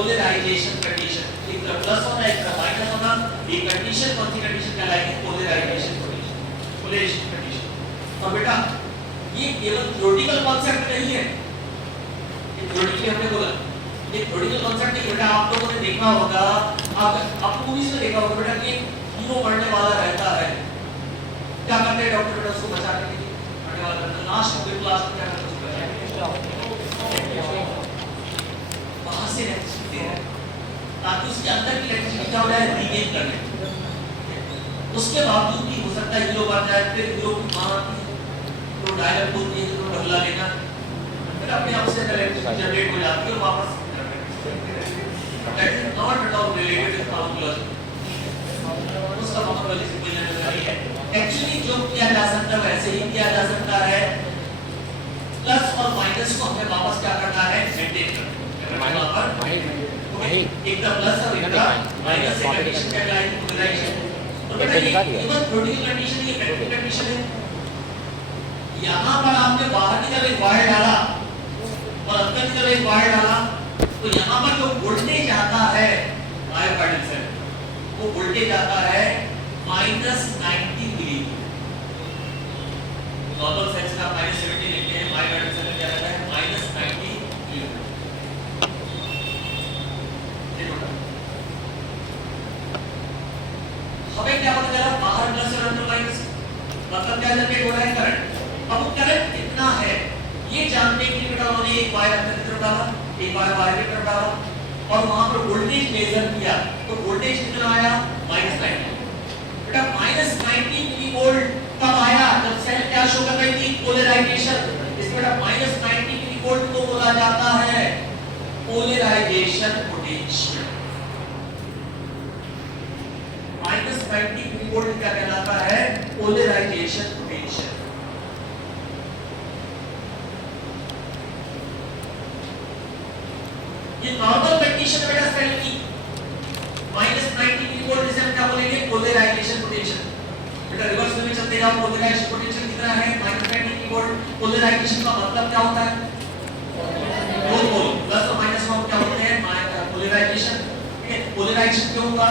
Polarisation condition, एक तरफ plus होना एक तरफ माइनस होना, ये कंडीशन कौन सी कंडीशन कहलाएगी? Polarisation condition, polarisation condition. और बेटा ये केवल थ्योरेटिकल कांसेप्ट नहीं है, ये थ्योरेटिकली हमने बोला ये थ्योरेटिकल कांसेप्ट नहीं बेटा। आप लोगों ने देखा होगा, आप मूवीज में देखा होगा बेटा कि हीरो मरने वाला रहता है, क्या करते हैं डॉक्टर बेटा उसको बचाने के लिए? मरने वाला रहता है, लास्ट में लास्ट क्या करते हैं? वहां से इलेक्ट्रिसिटी है ताकि उसके अंदर की इलेक्ट्रिसिटी क्या हो जाए? रीगेन कर ले। उसके बावजूद भी हो सकता है हीरो बन जाए, फिर हीरो की मां आती है तो डायलॉग बोलती है तो ढगला लेना, फिर अपने आप से इलेक्ट्रिसिटी जनरेट हो जाती है और वापस that is not at all related with pharmacology. उसका फार्मोलॉजी से कोई लेना नहीं है। एक्चुअली जो किया जा सकता है वैसे ही किया जा सकता है, प्लस और माइनस को हमें वापस क्या करना है? मेंटेन करना है। एक का प्लस और एक का माइनस से कंडीशन क्या कहलाएगी? पोलराइजेशन। और बेटा ये केवल थ्योरेटिकल कंडीशन ही प्रैक्टिकल कंडीशन है। यहां पर आपने बाहर की तरफ एक वायर डाला और अंदर की तरफ एक वायर डाला, तो यहां पर जो वोल्टेज आता है मायोकार्डियल सेल, वो वोल्टेज आता है -90 मिली। नॉर्मल सेल्स का -70 लिखते हैं, मायोकार्डियल सेल में क्या रहता है? -90 मिली। हमें क्या पता चला? बाहर प्लस और अंदर माइनस, मतलब क्या जनरेट हो रहा है? करंट। अब करंट कितना है ये जानने के लिए बेटा उन्होंने एक वायर अंदर की तरफ डाला, एक वायर बाहर की तरफ डाला और वहां पर वोल्टेज मेजर किया, तो वोल्टेज कितना आया? -90। बेटा -90 मिलीवोल्ट कब आया? जब सेल क्या शो कर रही थी? पोलराइजेशन। इसमें बेटा -90 मिलीवोल्ट को बोला जाता है पोलराइजेशन पोटेंशियल। -90 मिलीवोल्ट क्या कहलाता है? Polarization potential. ये नॉर्मल कंडीशन बेटा सेल की -90 मिलीवोल्ट, जिसे हम क्या बोलेंगे? Polarisation potential. बेटा रिवर्स में चलते जाओ, पोलराइजेशन पोटेंशियल कितना है? -90 मिलीवोल्ट। पोलराइजेशन का मतलब क्या होता है? दो पोल, प्लस और माइनस को क्या होते हैं? पोलराइजेशन। ठीक है, पोलराइजेशन क्यों होगा?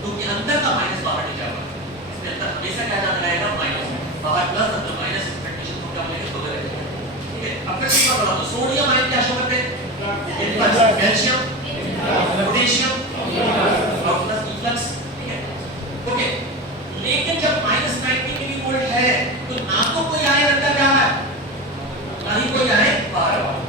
क्योंकि अंदर का माइनस बाहर नहीं जाएगा, इसके अंदर हमेशा क्या जाना रहेगा? माइनस। बाहर प्लस अंदर माइनस, इस कंडीशन को क्या बोलेंगे? पोलराइजेशन। ठीक है, अब फिर सीधा बोला तो सोडियम आयन क्या शो करते हैं? कैल्शियम, पोटेशियम और प्लस इफ्लक्स। ठीक है, ओके। लेकिन जब -90 मिलीवोल्ट है तो ना तो कोई आयन अंदर जा रहा है ना ही कोई आयन बाहर आ रहा है,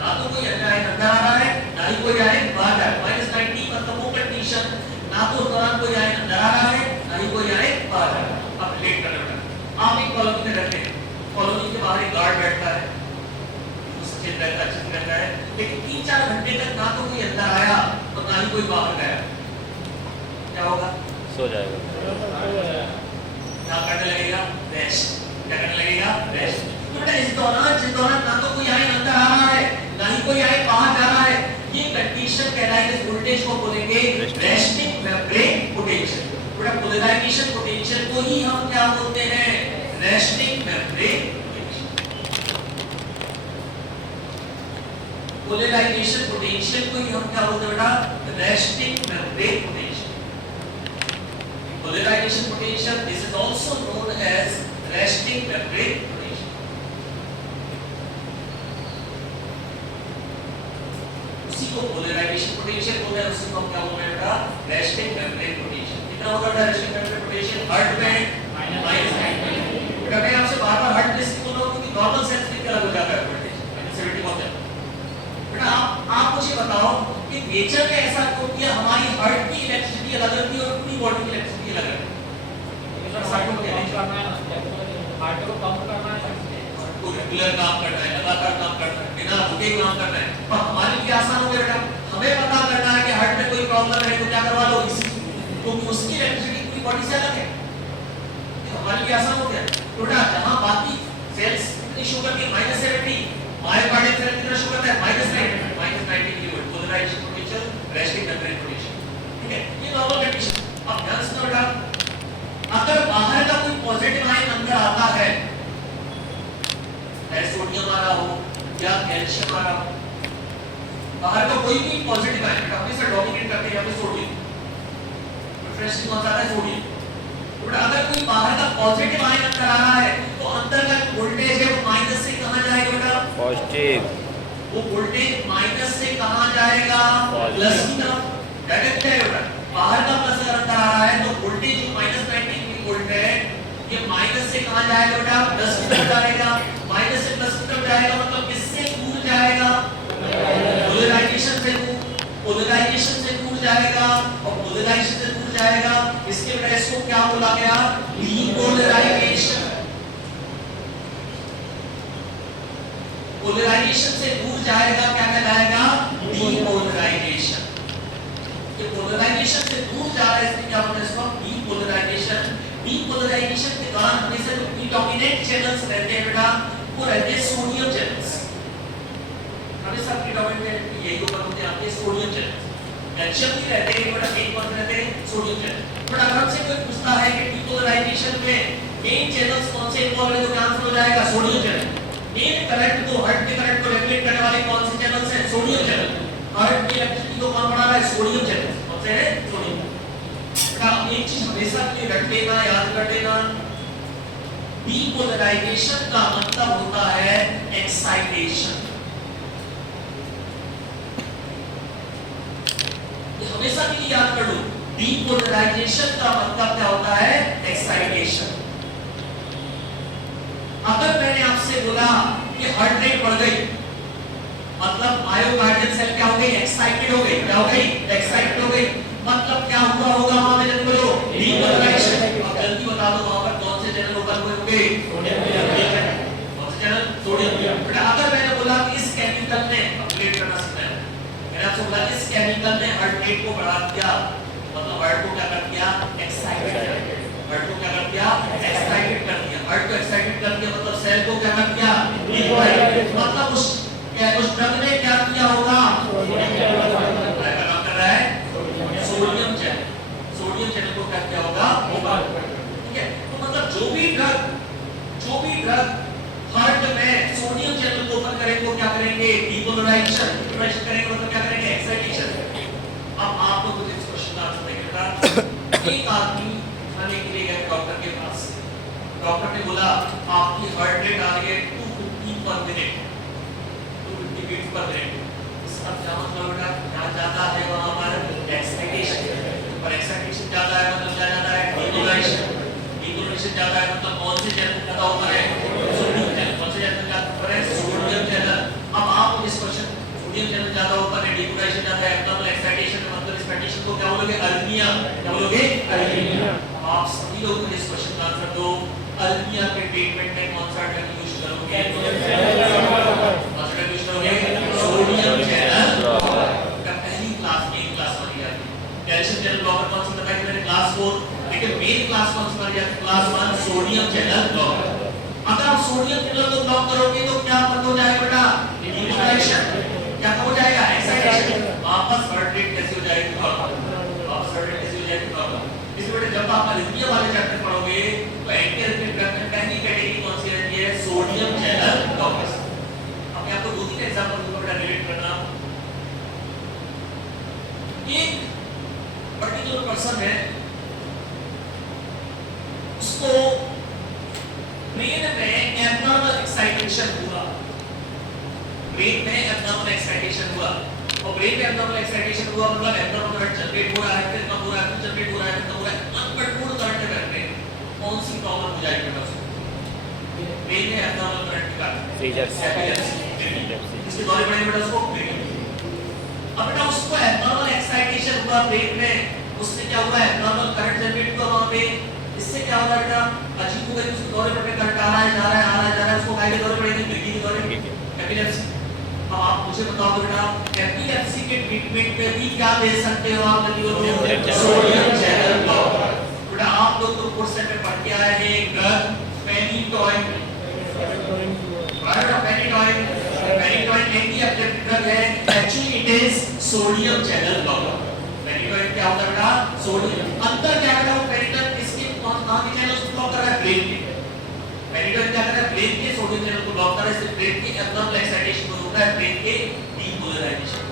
ना तो कोई आयन अंदर आ रहा है ना ही कोई आयन बाहर जा रहा है। -90 मतलब वो कंडीशन, ना तो उस दौरान कोई आयन अंदर आ रहा है ना ही कोई आयन बाहर आ रहा है। अब रिलेट करना बेटा, आप एक कॉलोनी में रहते हैं, कॉलोनी के बाहर एक गार्ड बैठता है, सचेत रहता है, अच्छे रहता है, लेकिन 3-4 घंटे तक ना तो कोई अंदर आया और ना ही कोई बाहर गया, क्या होगा? सो जाएगा। क्या करने लगेगा? रेस्ट। क्या करने लगेगा? रेस्ट। तो बेटा इस दौरान जिस दौरान ना तो कोई आयन अंदर आ रहा है ना ही कोई आयन बाहर जा रहा है, ये कंडीशन कहलाएगी, इस वोल्टेज को बोलेंगे रेस्टिंग मेम्ब्रेन पोटेंशियल। बेटा पोलराइजेशन पोटेंशियल को ही हम क्या बोलते हैं? Resting membrane potential. Polarization potential को ही हम क्या बोलते हैं बेटा? Resting membrane potential. Polarization potential, this is also known as resting membrane potential. उसी को polarization potential बोलते हैं, उसी को हम क्या बोलते हैं बेटा? resting membrane potential। कितना होगा बेटा resting membrane potential? हर्ट में -90। बेटा मैं आपसे बार-बार हर्ट में इसलिए बोल रहा हूं क्योंकि नॉर्मल सेल्स में क्या हो जाता है वोल्टेज -70 होता है। बेटा आप मुझे बताओ कि नेचर ने ऐसा क्यों किया? हमारी हार्ट की इलेक्ट्रिसिटी अलग रहती है और पूरी बॉडी की इलेक्ट्रिसिटी अलग रहती है। ऐसा क्यों किया? हार्ट को पंप करना है, को रेगुलर काम करना है, लगातार काम करना है, बिना रुके काम करना है। पर हमारे लिए आसान हो गया बेटा, हमें पता करना है कि हार्ट में कोई प्रॉब्लम है तो क्या करवा लो इसी, क्योंकि उसकी इलेक्ट्रिसिटी पूरी बॉडी से अलग है। हमारे लिए आसान हो गया। तो बेटा जहां बाकी सेल्स कितनी शुगर की -70, मायोकार्डियल सेल कितना शुगर है? -90 millivolt. Polarization potential, resting membrane potential. ठीक है, ये नॉर्मल कंडीशन। अब ध्यान से बेटा, अगर बाहर का कोई पॉजिटिव आयन अंदर आता है या कैल्शियम आ रहा, बाहर का कोई भी पॉजिटिव आयन हमेशा डोमिनेट करते हैं यहाँ पे सोडियम, प्रेफरेंस कौन सा आता है सोडियम। तो अगर कोई बाहर का पॉजिटिव आयन अंदर आ रहा है तो अंदर का वोल्टेज है वो माइनस से कहां जाएगा बेटा, पॉजिटिव, वो वोल्टेज माइनस से कहां जाएगा, प्लस की तरफ। डायरेक्ट है बेटा, बाहर का प्लस अगर अंदर आ रहा है तो वोल्टेज जो -19 वोल्ट है ये माइनस से कहां जाएगा बेटा, प्लस की तरफ जाएगा। माइनस से प्लस की तरफ जाएगा मतलब किससे दूर जाएगा, पोलराइजेशन से दूर, पोलराइजेशन से दूर जाएगा। और पोलराइजेशन से दूर जाएगा इसके वजह इसको क्या बोला गया, डीपोलराइजेशन। पोलराइजेशन से दूर जाएगा क्या कहलाएगा, डीपोलराइजेशन। ये पोलराइजेशन से दूर जा रहा है इसलिए क्या बोलते हैं इसको, डीपोलराइजेशन। डीपोलराइजेशन के दौरान हमेशा जो प्रीडोमिनेंट चैनल्स रहते हैं बेटा वो रहते हैं सोडियम चैनल्स। हमेशा प्रीडोमिनेंट यही ऊपर होते हैं आपके सोडियम चैनल्स। कैल्शियम भी रहते हैं बट मेन कौन रहते हैं, सोडियम चैनल। बट अगर हमसे कोई पूछता है कि डीपोलराइजेशन में मेन चैनल्स कौन से इन्वॉल्व है तो क्या आंसर हो जाएगा, सोडियम चैनल। मेन करंट को, हर्ट के करंट को रेगुलेट करने वाले कौन से चैनल्स हैं, सोडियम चैनल। हर्ट की इलेक्ट्रिसिटी को कौन बढ़ा रहा है, सोडियम चैनल। कौन से है, सोडियम। बेटा एक चीज हमेशा के लिए रट लेना, याद कर लेना, डीपोलराइजेशन का मतलब होता है एक्साइटेशन। ये हमेशा के लिए याद कर लो, डीपोलराइजेशन का मतलब क्या होता है, एक्साइटेशन। अगर मैंने आपसे बोला कि हार्ट रेट बढ़ गई मतलब मायोकार्डियल सेल क्या हो गई, एक्साइटेड हो गई। क्या हो गई, एक्साइटेड हो गई। मतलब क्या हुआ होगा वहां पे, जब बोलो डीपोलराइजेशन। अब जल्दी बता दो वहां पर कौन से चैनल ओपन हुए होंगे, कौन से चैनल, सोडियम। बेटा अगर मैंने बोला कि इस केमिकल ने अपग्रेड करना सीखा है, मैंने आपसे बोला इस केमिकल ने हार्ट रेट को बढ़ा दिया मतलब हार्ट को क्या कर दिया, एक्साइटेड कर दिया। हार्ट को क्या कर दिया, एक्साइटेड कर दिया। हार्ट को एक्साइटेड कर दिया मतलब सेल को क्या कर दिया, मतलब उस ड्रग ने क्या किया होगा, कर रहा है सोडियम चैनल। सोडियम चैनल को क्या किया होगा, ठीक है। तो मतलब जो भी ड्रग हार्ट में सोडियम चैनल को ओपन करेंगे वो क्या करेंगे, डीपोलराइजेशन। डीपोलराइजेशन करेंगे मतलब क्या करेंगे, एक्साइटेशन। अब आप लोग इस क्वेश्चन का आंसर देंगे। एक आदमी खाने के लिए गया डॉक्टर के पास, डॉक्टर ने बोला आपकी हार्ट रेट आ रही है 250 पर मिनट, 250 बीट्स पर मिनट। इसका क्या मतलब बेटा, क्या जाता है वहां पर एक्साइटेशन, और एक्साइटेशन ज्यादा है मतलब क्या जाता है, डीपोलराइजेशन। डीपोलराइजेशन ज्यादा है मतलब कौन से चैनल ज्यादा होता है, सोडियम चैनल। कौन से चैनल ज्यादा होता है, सोडियम चैनल। अब आप इस क्वेश्चन, सोडियम चैनल ज्यादा होता है, डीपोलराइजेशन ज्यादा है, मतलब एक्साइटेशन मतलब एक्साइटेशन को क्या बोलोगे, अर्निया। क्या बोलोगे, अर्निया। आप सभी लोग इस क्वेश्चन का आंसर दो। अर्निया के ट्रीटमेंट में कौन सा ड्रग यूज करोगे, कौन सा ड्रग यूज करोगे, सोडियम चैनल ब्लॉकर। पहली क्लास में क्लास वाली आती है कैल्शियम चैनल ब्लॉकर कौन सी बताई मैंने, क्लास 4। लेकिन मेन क्लास कौन सी वाली आती है, क्लास 1 सोडियम चैनल ब्लॉकर। अगर आप सोडियम चैनल को ब्लॉक करोगे तो क्या बंद हो जाएगा बेटा, डीपोलराइजेशन। क्या हो जाएगा, एक्साइटेशन। वापस हार्ट रेट कैसे हो जाएगी, वापस हार्ट रेट कैसे हो जाएगी। इस वजह जब आप अरिथमिया वाले चैप्टर पढ़ोगे तो एंटी अरिथमिक ड्रग में पहली कैटेगरी कौन सी रहती है, सोडियम चैनल ब्लॉकर्स। अब मैं आपको दो तीन एग्जांपल दूंगा बेटा रिलेट करना। एक पर्टिकुलर पर्सन है, उसको ब्रेन में एब्नॉर्मल एक्साइटेशन हुआ, ब्रेन में एब्नॉर्मल एक्साइटेशन हुआ। और ब्रेन में एब्नॉर्मल एक्साइटेशन हुआ मतलब एब्नॉर्मल करंट जनरेट हो रहा है, फिर कम हो रहा है, फिर जनरेट हो रहा है, फिर कम हो रहा है, अनकंट्रोल्ड करंट करके कौन सी प्रॉब्लम हो जाएगी बेटा उसको, ब्रेन में एब्नॉर्मल करंट का एपिलेप्सी। इसके दौरे पड़ेंगे बेटा उसको ब्रेन। अब बेटा उसको एब्नॉर्मल एक्साइटेशन हुआ ब्रेन में, उससे क्या हुआ, एब्नॉर्मल करंट जनरेट हुआ वहां पे। इससे क्या हो रहा है बेटा, अजीब हो गई, उसके दौरे पड़ने करंट आ रहा है, जा रहा है, आ रहा है, जा रहा है, उसको काय के दौरे पड़ेंगे, ब्रेन के दौरे, एपिलेप्सी। अब आप मुझे बताओ बेटा एपिलेप्सी के ट्रीटमेंट में भी क्या दे सकते हो आप, सोडियम चैनल ब्लॉकर। बेटा आप लोग तो कोर्स में पढ़ के आए हैं drug phenytoin. Phenytoin anti epileptic drug है, actually it is sodium channel blocker. Phenytoin क्या होता है बेटा, सोडियम। अंदर क्या बेटा वो फेनिटोइन इसके कहां के चैनल को ब्लॉक कर रहा है, ब्रेन के। फेनिटोइन क्या कर रहा है, ब्रेन के सोडियम चैनल को ब्लॉक कर रहा है, इससे ब्रेन की एब्नॉर्मल एक्साइटेशन होता है ब्रेन के डीपोलराइजेशन।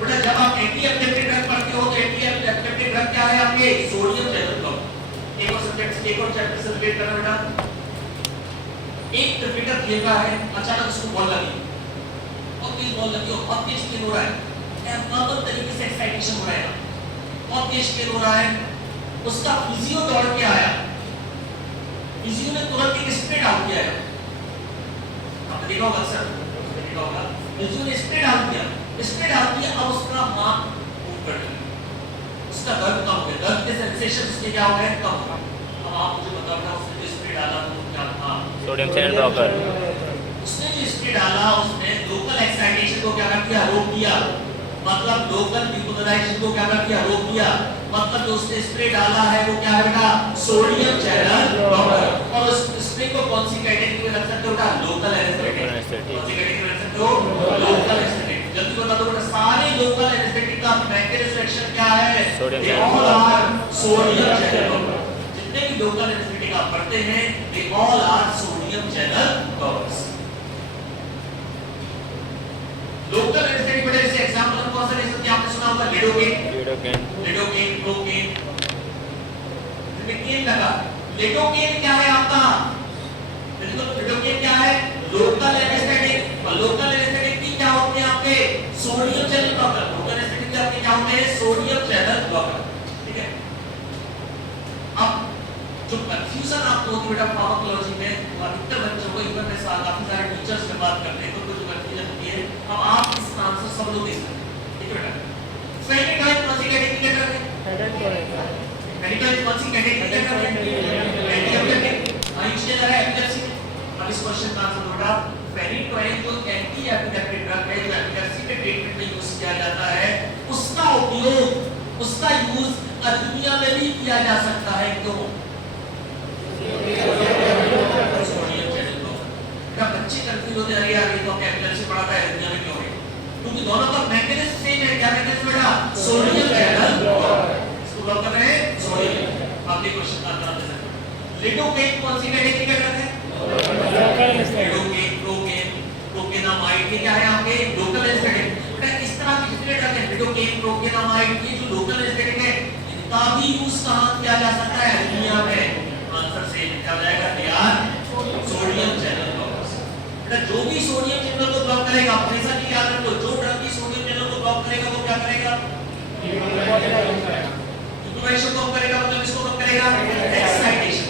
बेटा जब आप एंटी एपिलेप्टिक ड्रग पढ़ते हो तो एंटी एपिलेप्टिक ड्रग क्या है आपके सोडियम चैनल ब्लॉकर। एक और सब्जेक्ट एक और चैप्टर से रिलेट करना बेटा। एक क्रिकेटर खेल रहा है, अचानक उसको बॉल लगी और तेज बॉल लगी और बहुत तेज खेल हो रहा है, नॉर्मल तरीके से एक्साइटेशन हो रहा है, बहुत तेज खेल हो रहा है। उसका फिजियो दौड़ के आया, फिजियो ने तुरंत एक स्प्रे डाल दिया है, आपने देखा होगा सर, देखा होगा फिजियो ने स्प्रे डाल दिया, अब उसका हाथ मूव कर गया, उसका दर्द कम हो गया, दर्द के सेंसेशन उसके क्या हो गए कम हो गए। अब आप मुझे बताओ उसने जो स्प्रे डाला वो क्या था? Sodium channel blocker. उसने जो स्प्रे डाला उसने लोकल एक्साइटेशन को क्या कर दिया? रोक दिया। मतलब लोकल डिपोलराइजेशन को क्या कर दिया? रोक दिया। मतलब जो उसने स्प्रे डाला है वो क्या है बेटा? Sodium channel blocker. और उस स्प्रे को कौन सी कैटेगरी में रख सकते हो बेटा? Local anaesthetic. कौन सी कैटेगरी में रख सकते हो? Local anaesthetic. जल्दी बता दो बेटा, सारे लोकल एनेस्थेटिक का मैकेनिज्म एक्शन क्या है? They all are sodium channel blocker. जितने भी लोकल एनेस्थेटिक आप पढ़ते हैं they all are sodium channel blockers. Local anaesthetic बेटा जैसे एग्जांपल हम कौन सा ले सकते हैं? आपने सुना होगा लिडोकेन, प्रोकेन। लिडोकेन लगा, लिडोकेन क्या है आपका? लिडोकेन क्या है? Local anaesthetic. और लोकल एनेस्थेटिक भी क्या होते हैं आपके? Sodium channel blocker. Local anaesthetic आपके क्या होते हैं? Sodium channel blocker. ठीक है। अब जो कंफ्यूजन आपको होती है बेटा फार्माकोलॉजी में, अधिकतर बच्चों को इवन में काफी सारे टीचर्स से बात करते हैं तो कुछ कंफ्यूजन होती है। अब आप इसका आंसर सब लोग दे सकते हैं, ठीक है बेटा। फेनिटोइड कौन सी कैटेगरी का ड्रग है? फेनिटोइड कौन सी कैटेगरी का ड्रग है? Anti epileptic. यूज किया जा रहा है एपिलेप्सी में। अब इस क्वेश्चन का आंसर बेटा फेनिटोइड जो एंटी एपिलेप्टिक ड्रग है जो एपिलेप्सी के ट्रीटमेंट में यूज किया जाता है, उसका उपयोग, उसका यूज अदमिया में भी किया जा सकता है। क्यों? Sodium channel blocker. बच्चे कंफ्यूज होते हैं, यार ये तो हमने एपिलेप्सी पढ़ा था, अदमिया में क्यों है? क्योंकि दोनों का मैकेनिज्म सेम है। क्या मैकेनिज्म बेटा? Sodium channel blocker. इसको ब्लॉक कर रहे हैं सोडियम। आप ये क्वेश्चन का आंसर दे सकते हैं। लिडोकेन कौन सी कैटेगरी का ड्रग है? लिडोकेन, प्रोकेनामाइड, ये क्या है आपके? Local anaesthetic. बेटा इस तरह के जितने ड्रग हैं लिडोकेन, प्रोकेनामाइड, ये जो लोकल एनेस्थेटिक है इनका भी यूज कहां किया जा सकता है? दुनिया में। आंसर से क्या हो जाएगा? यार सोडियम चैनल ब्लॉकर्स। बेटा जो भी सोडियम चैनल को ब्लॉक करेगा, हमेशा की याद रखो, जो ड्रग भी सोडियम चैनल को ब्लॉक करेगा वो क्या करेगा? डिपोलराइजेशन को करेगा। मतलब इसको कब करेगा? एक्साइटेशन।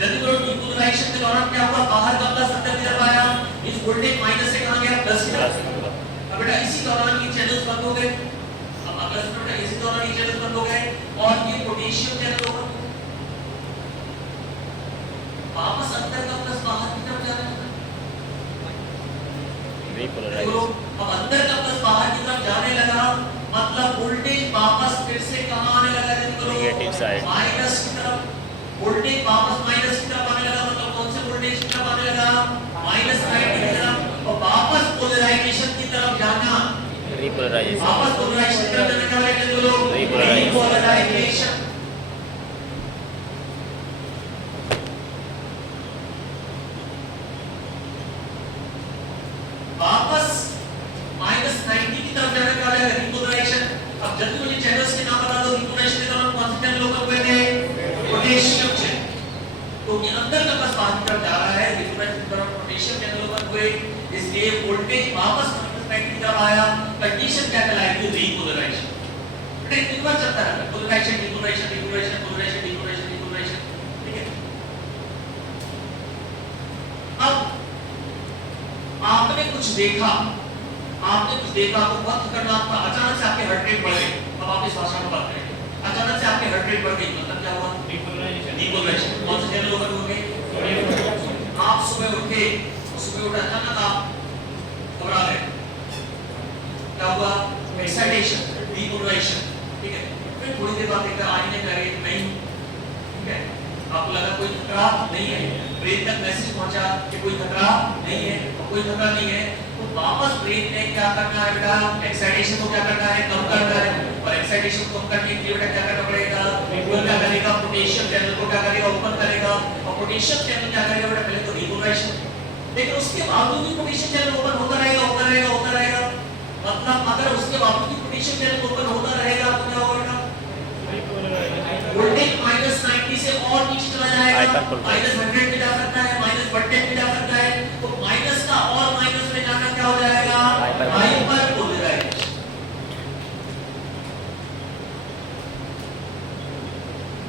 जल्दी बोलो, डिपोलराइजेशन के दौरान क्या हुआ? बाहर का प्लस अंदर की तरफ आया, इस वोल्टेज माइनस से कहां गया? प्लस की तरफ। अब बेटा इसी दौरान ये चैनल्स बंद हो गए। अब अगला सुनो बेटा, इसी दौरान ये चैनल्स बंद हो गए और ये पोटेशियम चैनल होगा, वापस अंदर का प्लस बाहर की तरफ जाने लगा। अब अंदर का प्लस बाहर की तरफ जाने लगा, मतलब वोल्टेज वापस फिर से कहां आने लगा? नेगेटिव साइड, माइनस की तरफ। वोल्टेज वापस माइनस की तरफ आने लगा, मतलब कौन से वोल्टेज की तरफ आने लगा? माइनस साइड की तरफ। और वापस पोलराइजेशन की तरफ जाना, रिपोलराइजेशन। वापस पोलराइजेशन की तरफ जाने का मतलब लोग रिपोलराइजेशन। वापस -90 की तरफ जाने का है रिपोलराइजेशन। अब जल्दी मुझे चैनल्स के नाम बता दो। रिपोलराइजेशन के दौरान कौन से चैनल लोकल हुए थे? Potassium channel. तो ये अंदर का प्लस बाहर की तरफ जा रहा है, रिपोलराइजेशन के दौरान पोटेशियम चैनल लोकल हुए, इसलिए वोल्टेज वापस -90 की तरफ आया। कंडीशन क्या कहलाएगी? रिपोलराइजेशन। बेटा तीन बार चलता है, polarization, depolarization, depolarization, polarization, depolarization, depolarization. ठीक है। अब आपने कुछ देखा, तो बहुत खतरनाक था। अचानक से आपके हार्ट रेट बढ़ गई। अब आप इस भाषा में बात करेंगे। अचानक से आपके हार्ट रेट बढ़ गई, मतलब क्या हुआ? डिपोलराइजेशन। कौन से चैनल ओपन हो गए? आप सुबह उठे, अचानक आप घबरा गए, क्या हुआ? Excitation, depolarization. ठीक है। फिर थोड़ी देर बाद देखकर आईने में अरे नहीं, ठीक है, आपको लगा कोई खतरा नहीं है, ब्रेन तक मैसेज पहुंचा कि कोई खतरा नहीं है, कोई खतरा नहीं है, तो वापस ब्रेन ने क्या करना है बेटा? एक्साइटेशन को क्या करना है? कम करना है। और एक्साइटेशन को कम करने के लिए बेटा क्या करना पड़ेगा? वो क्या करेगा? पोटेशियम चैनल को क्या करेगा? ओपन करेगा। और पोटेशियम चैनल क्या करेगा बेटा? पहले तो रिपोलराइजेशन, लेकिन उसके बावजूद भी पोटेशियम चैनल ओपन होता रहेगा। मतलब अगर उसके बावजूद भी पोटेशियम चैनल ओपन होता रहेगा तो क्या होगा? वोल्टेज -90 से और नीचे चला जाएगा, -100 पे जा सकता है, -110 पे जा सकता है। तो माइनस का और माइनस में जाना क्या हो जाएगा? हाइपरपोलराइजेशन।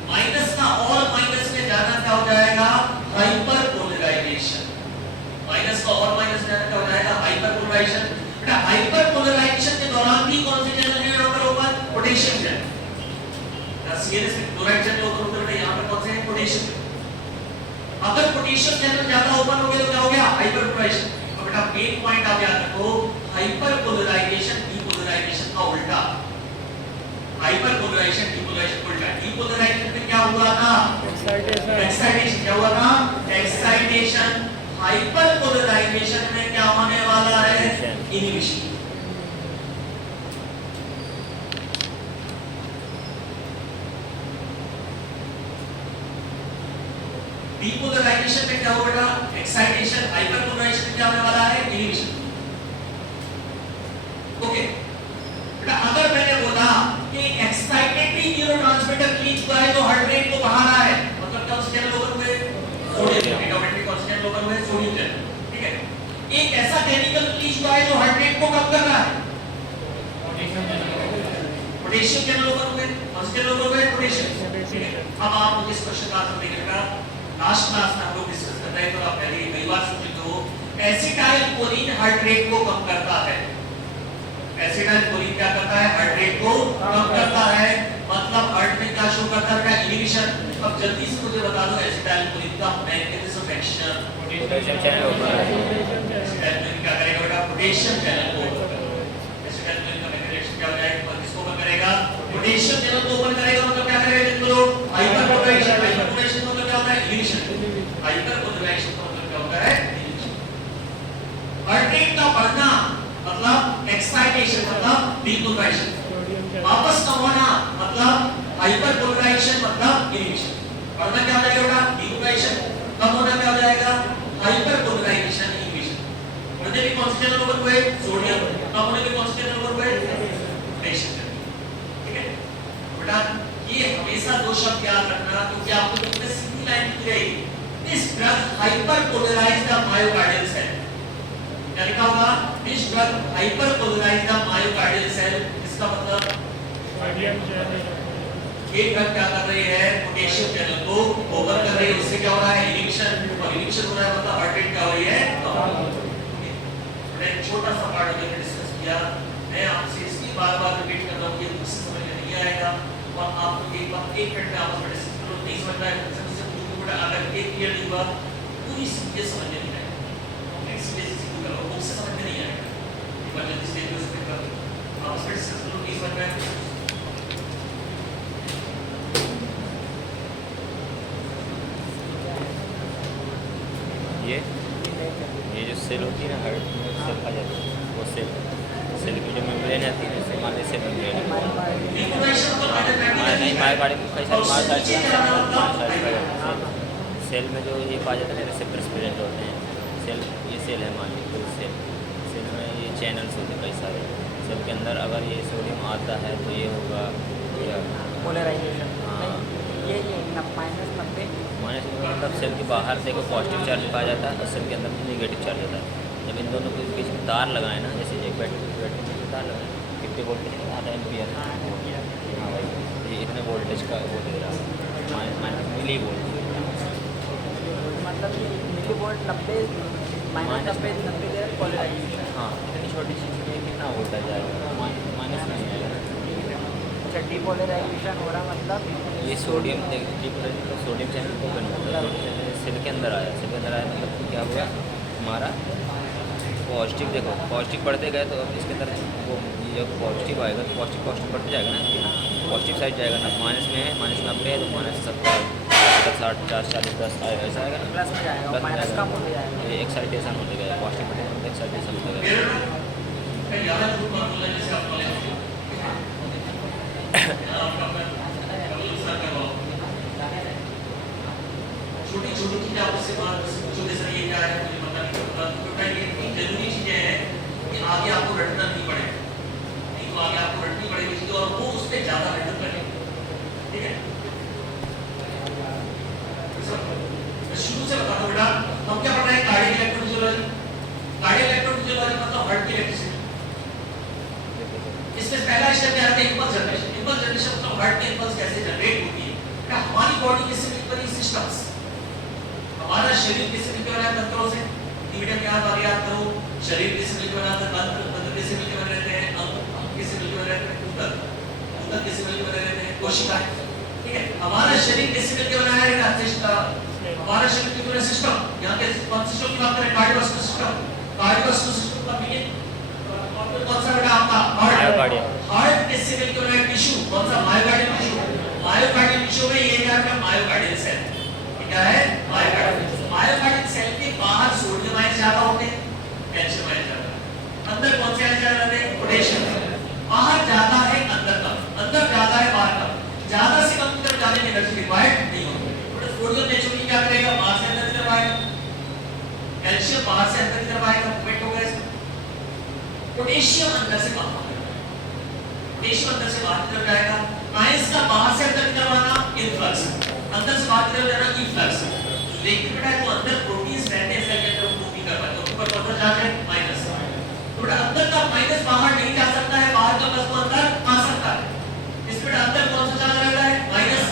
माइनस का और माइनस में जाना क्या हो जाएगा? हाइपरपोलराइजेशन। माइनस का और माइनस में जाना क्या हो जाएगा? हाइपरपोलराइजेशन। बेटा हाइपरपोलराइजेशन के दौरान भी कौन से चैनल है यहाँ पर ओपन? Potassium channel. सीएनएस में क्लोराइड चैनल ओपन होता है, यहाँ पर कौन से है? पोटेशियम। अगर पोटेशियम चैनल ज्यादा ओपन हो गया तो क्या हो गया? हाइपरपोलराइजेशन। तो बेटा मेन पॉइंट आप याद रखो, हाइपरपोलराइजेशन डीपोलराइजेशन का उल्टा। हाइपरपोलराइजेशन डीपोलराइजेशन उल्टा। डीपोलराइजेशन में क्या हुआ था? एक्साइटेशन। क्या हुआ था? एक्साइटेशन। हाइपरपोलराइजेशन में क्या होने वाला है? इनहिबिशन। डीपोलराइजेशन में क्या होगा? एक्साइटेशन। हाइपरपोलराइजेशन में क्या होने वाला है? इनहिबिशन। ओके बेटा, अगर मैंने बोला कि एक्साइटेटरी न्यूरोट्रांसमीटर रिलीज हुआ है तो हार्ट रेट को बढ़ा रहा है, मतलब क्या उसके चैनल ओपन हुए? सोडियम मेटाबॉलिक कॉन्स्टेंट ओपन हुए, सोडियम चैनल। ठीक है, एक ऐसा केमिकल रिलीज हुआ है जो हार्ट रेट को कम कर रहा है, पोटेशियम चैनल ओपन हुए। कॉन्स्टेंट ओपन हुए पोटेशियम। अब आप मुझे इस क्वेश्चन का आंसर देखिएगा। लास्ट क्लास में हम लोग डिस्कस कर रहे थे, तो आप पहले कई बार सुन चुके हो, एसिटाइलकोलिन हार्ट रेट को कम करता है। एसिटाइलकोलिन क्या करता है? हार्ट रेट को कम करता है। मतलब हार्ट में क्या शो करता है? इनहिबिशन। अब जल्दी से मुझे बता दो एसिटाइलकोलिन का mechanism of action. Potassium channel open है। एसिटाइलकोलिन क्या करेगा बेटा? पोटेशियम चैनल को ओपन करेगा। एसिटाइलकोलिन का मैकेनिज्म क्या हो जाएगा? किसको ओपन करेगा? पोटेशियम चैनल को ओपन करेगा। मतलब क्या करेगा? देखो हाइपरपोलराइजेशन। हाइपरपोलराइजेशन मतलब क्या होता है? इनहिबिशन। हाइपरपोलराइजेशन का मतलब क्या होता है? हार्ट रेट का बढ़ना मतलब एक्साइटेशन, मतलब डीपोलराइजेशन। वापस कम होना मतलब हाइपरपोलराइजेशन, मतलब इनहिबिशन। बढ़ना क्या हो जाएगा बेटा? डीपोलराइजेशन। कम होना क्या हो जाएगा? Hyperpolarization, inhibition. बढ़ने के कौन से चैनल ओपन हुए? सोडियम। कम होने के कौन से चैनल ओपन हुए? पोटेशियम। ठीक है बेटा, ये हमेशा दो शब्द याद रखना, क्योंकि आपको कितने सीधी लाइन दिख रही है। This drug hyperpolarize the myocardial cell. क्या लिखा होगा? This drug hyperpolarize the myocardial cell. इसका मतलब ये ड्रग क्या कर रही है? पोटेशियम चैनल को ओपन कर रही है। उससे क्या हो रहा है? इनहिबिशन। और इनहिबिशन हो रहा है मतलब हार्ट रेट क्या हो रही है? एक छोटा सा पार्ट हमने डिस्कस किया। मैं आपसे इसकी बार-बार रिपीट कर रहा हूँ, ये मुझसे समझ में नहीं आएगा और आप एक बार एक मिनट में आपस में डिस्कस करो। नहीं समझ में आएगा सबसे पूरा अगर एक क्लियर नहीं हुआ पूरी चीजें समझ में नहीं आएगी। नेक्स्ट बेसिक सीखूंगा वो मुझसे समझ में नहीं आएगा। एक बार जल्दी से उस पे कर आपस में डिस्कस करो। नहीं समझ में आएगा ये जो सेल होती है ना, हार्ट में सेल आ जाती है, वो सेल की जो मेम्ब्रेन आती है, जैसे मान लीजिए मेम्ब्रेन नहीं मायोकार्डियम कई सारे सेल में जो ये पा जाते हैं रिसेप्टर्स प्रेजेंट होते हैं। सेल ये सेल है, मान लीजिए सेल में ये चैनल्स होते हैं कई सारे। सेल के अंदर अगर ये सोडियम आता है तो ये होगा पोलराइजेशन। हाँ, ये -90 माइनस मतलब सेल के बाहर से कोई पॉजिटिव चार्ज पाया जाता है और सेल के अंदर नेगेटिव चार्ज होता है। जब इन दोनों के बीच में तार लगाए ना, जैसे एक बैटरी में तार लगाए 50 वोल्टेज का आधा एम्पियर, हाँ भाई ये इतने वोल्टेज का वो दे रहा है मिली वोल्ट। मतलब ये मिली वोल्ट 90 -90 दे पोलराइजेशन। हाँ, इतनी छोटी चीज़ में कितना वोल्टेज आएगा? माइनस नहीं आएगा। अच्छा, डीपोलराइजेशन हो रहा मतलब ये सोडियम तो सोडियम चैनल को ओपन होता है, सेल के अंदर आया मतलब क्या हुआ हमारा पॉजिटिव। देखो पॉजिटिव बढ़ते गए तो अब इसके अंदर वो जब पॉजिटिव आएगा तो पॉजिटिव बढ़ते जाएगा ना, पॉजिटिव साइड जाएगा ना। माइनस में है, -90 है तो -70 60 40 10 ऐसा आएगा ना, प्लस में जाएगा, माइनस कम हो जाएगा। ये एक्साइटेशन होते गए, पॉजिटिव बढ़ेगा तो एक्साइटेशन होते गए। छोटी छोटी चीजें आपसे बात पूछोगे सर ये क्या है मुझे पता नहीं, सिस्टम्स। हमारा शरीर किससे मिलकर बना है? तंत्रों से। मीडियम याद आ याद करो, शरीर किससे मिलकर बना है? तंत्र। तंत्र किससे मिलकर बने रहते हैं? अंग। अंग किससे मिलकर बने रहते हैं? ऊतक। ऊतक किससे मिलकर बने रहते हैं? कोशिकाएं। ठीक है, हमारा शरीर किससे मिलकर बना है? हमारा शरीर की पूरा सिस्टम, यहाँ के कौन सिस्टम की बात करें? Cardiovascular system. कार्डियोवास्कुलर सिस्टम का मीनिंग कौन सा बेटा आपका? हार्ट। हार्ट किससे मिलकर बना है? टिश्यू। कौन सा? Myocardial tissue. मायोकार्डियल टिश्यू में ये क्या है? Myocardial cell. क्या है? मायोकार्डियल। मायोकार्डियल सेल के बाहर सोडियम आयन ज्यादा होते हैं, कैल्शियम आयन ज्यादा। अंदर कौन से आयन ज्यादा रहते हैं? पोटेशियम। बाहर ज्यादा है, अंदर कम। अंदर ज्यादा है, बाहर कम। ज्यादा से कम की तरफ जाने में एनर्जी रिक्वायर्ड नहीं होती। सोडियम नेचुरली क्या करेगा? बाहर से अंदर की तरफ आएगा। कैल्शियम बाहर से अंदर की तरफ आएगा, मूवमेंट होगा इसमें। पोटेशियम अंदर से बाहर आएगा। पोटेशियम अंदर से बाहर की तरफ जाएगा। आयंस का बाहर से अंदर की तरफ आना इनफ्लक्स, अंदर से बाहर की तरफ जाना इनफ्लक्स। लेकिन बेटा जो अंदर प्रोटीन्स रहते हैं सेल के अंदर वो भी कर पाते हैं, ऊपर कौन सा है? माइनस। तो बेटा अंदर का माइनस बाहर नहीं जा सकता है, बाहर का प्लस तो अंदर आ सकता है। इस बेटा अंदर कौन सा चार्ज रहता है? माइनस।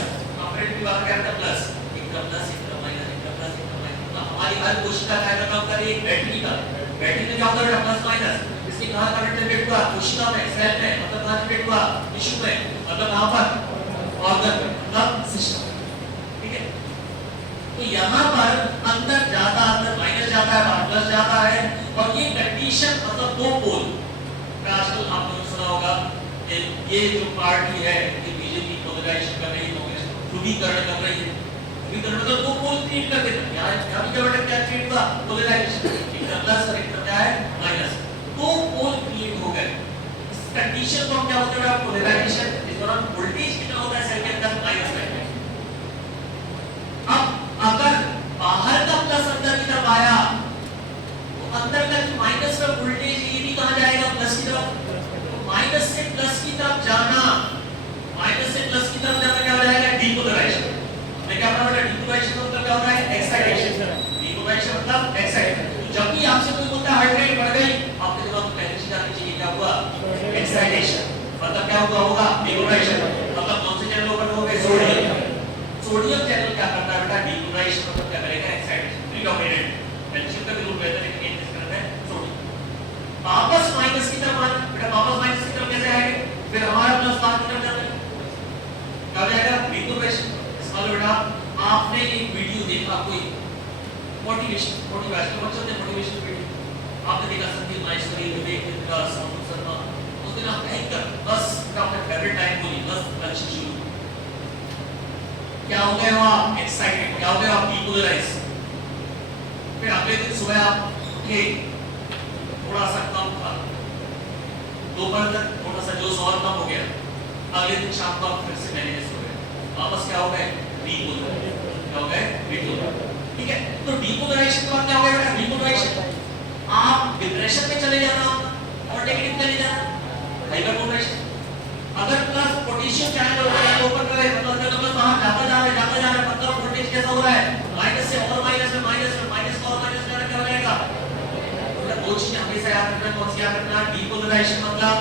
ऑपरेट की बात करते हैं प्लस, एक तरफ प्लस, एक तरफ माइनस, एक तरफ प्लस, एक तरफ माइनस। तो हमारी हर कोशिका का काम कर रही है एक बैटरी का। बैटरी में क्या होता है बेटा? Plus minus. इसके कहां करंट जनरेट हुआ? कोशिका में, सेल में, मतलब कहां जनरेट हुआ? टिश्यू में, मतलब कहां पर? ऑर्गन में, मतलब सिस्टम। ठीक है, तो यहाँ पर अंदर ज्यादा, अंदर माइनस ज्यादा है, बाहर प्लस ज्यादा है। और ये कंडीशन मतलब दो पोल। आजकल आपने सुना होगा ये जो पार्टी है ये बीजेपी पोलराइजेशन कर रही है, कांग्रेस ध्रुवीकरण कर रही है। ध्रुवीकरण मतलब दो पोल क्रिएट कर देना। यहाँ भी क्या बेटा क्या क्रिएट हुआ? पोलराइजेशन। एक तरफ प्लस और एक तरफ क्या है? माइनस। दो पोल क्रिएट हो गए। इस कंडीशन को हम क्या बोलते हैं? पोलराइजेशन। इस दौरान वोल्टेज कितना होता है सेल के अंदर? माइनस में। अब अगर बाहर का प्लस अंदर की तरफ आया तो अंदर का जो माइनस का वोल्टेज ये भी कहां जाएगा? प्लस की तरफ। तो माइनस से प्लस की तरफ जाना, माइनस से प्लस की तरफ जाना क्या हो जाएगा? डीपोलराइजेशन। हमने क्या पढ़ा बेटा? डीपोलराइजेशन का मतलब क्या होता है? एक्साइटेशन। डीपोलराइजेशन मतलब एक्साइटेशन। जब भी आपसे कोई बोलता है हार्ट रेट बढ़ गई, आपके दिमाग में पहले चीज आनी चाहिए क्या हुआ? एक्साइटेशन। मतलब क्या हुआ होगा? डीपोलराइजेशन। मतलब कौन से चैनल ओपन हो गए? सोडियम। सोडियम चैनल क्या करता है बेटा? डीपोलराइजेशन मतलब क्या करेगा? एक्साइटेशन। प्रीडोमिनेंट। कैल्शियम का बिल्कुल बेहतर है कि ये करता है सोडियम। वापस माइनस की तरफ आना बेटा, वापस माइनस की तरफ कैसे आएंगे? फिर हमारा प्लस बाहर की तरफ जाता है, क्या हो जाएगा? डीपोलराइजेशन। इसका बेटा आपने एक वीडियो देखा, कोई मोटिवेशन बच्चों ने मोटिवेशन वीडियो आपने देखा, संदीप माहेश्वरी, विवेक मित्रा, सामू शर्मा, उस दिन आप कहीं कर बस अपने फेवरेट टाइम बोली, बस लंच शुरू। क्या हो गए हो आप? एक्साइटेड। क्या हो गए आप? डीपोलराइज। फिर अगले दिन सुबह आप उठे, थोड़ा सा कम था, दोपहर तक थोड़ा सा जोश और कम हो गया, अगले दिन शाम को आप फिर से मैनेज हो गए, वापस क्या हो गए? डीपोलराइज। क्या हो गए? डीपोलराइज। ठीक है, तो डीपोलराइजेशन का क्या हो गया बेटा? डीपोलराइजेशन आप डिप्रेशन में चले जाना और नेगेटिव चले जाना, हाइपरपोलराइजेशन। अगर प्लस पोटेशियम चैनल ओपन करे मतलब अंदर प्लस बाहर जाता जा रहा है, मतलब वोल्टेज कैसा हो रहा है? माइनस से और माइनस में, माइनस में माइनस का और माइनस जाना क्या हो जाएगा? तो दो चीजें हमेशा याद रखना। कौन सी याद रखना? डीपोलराइजेशन मतलब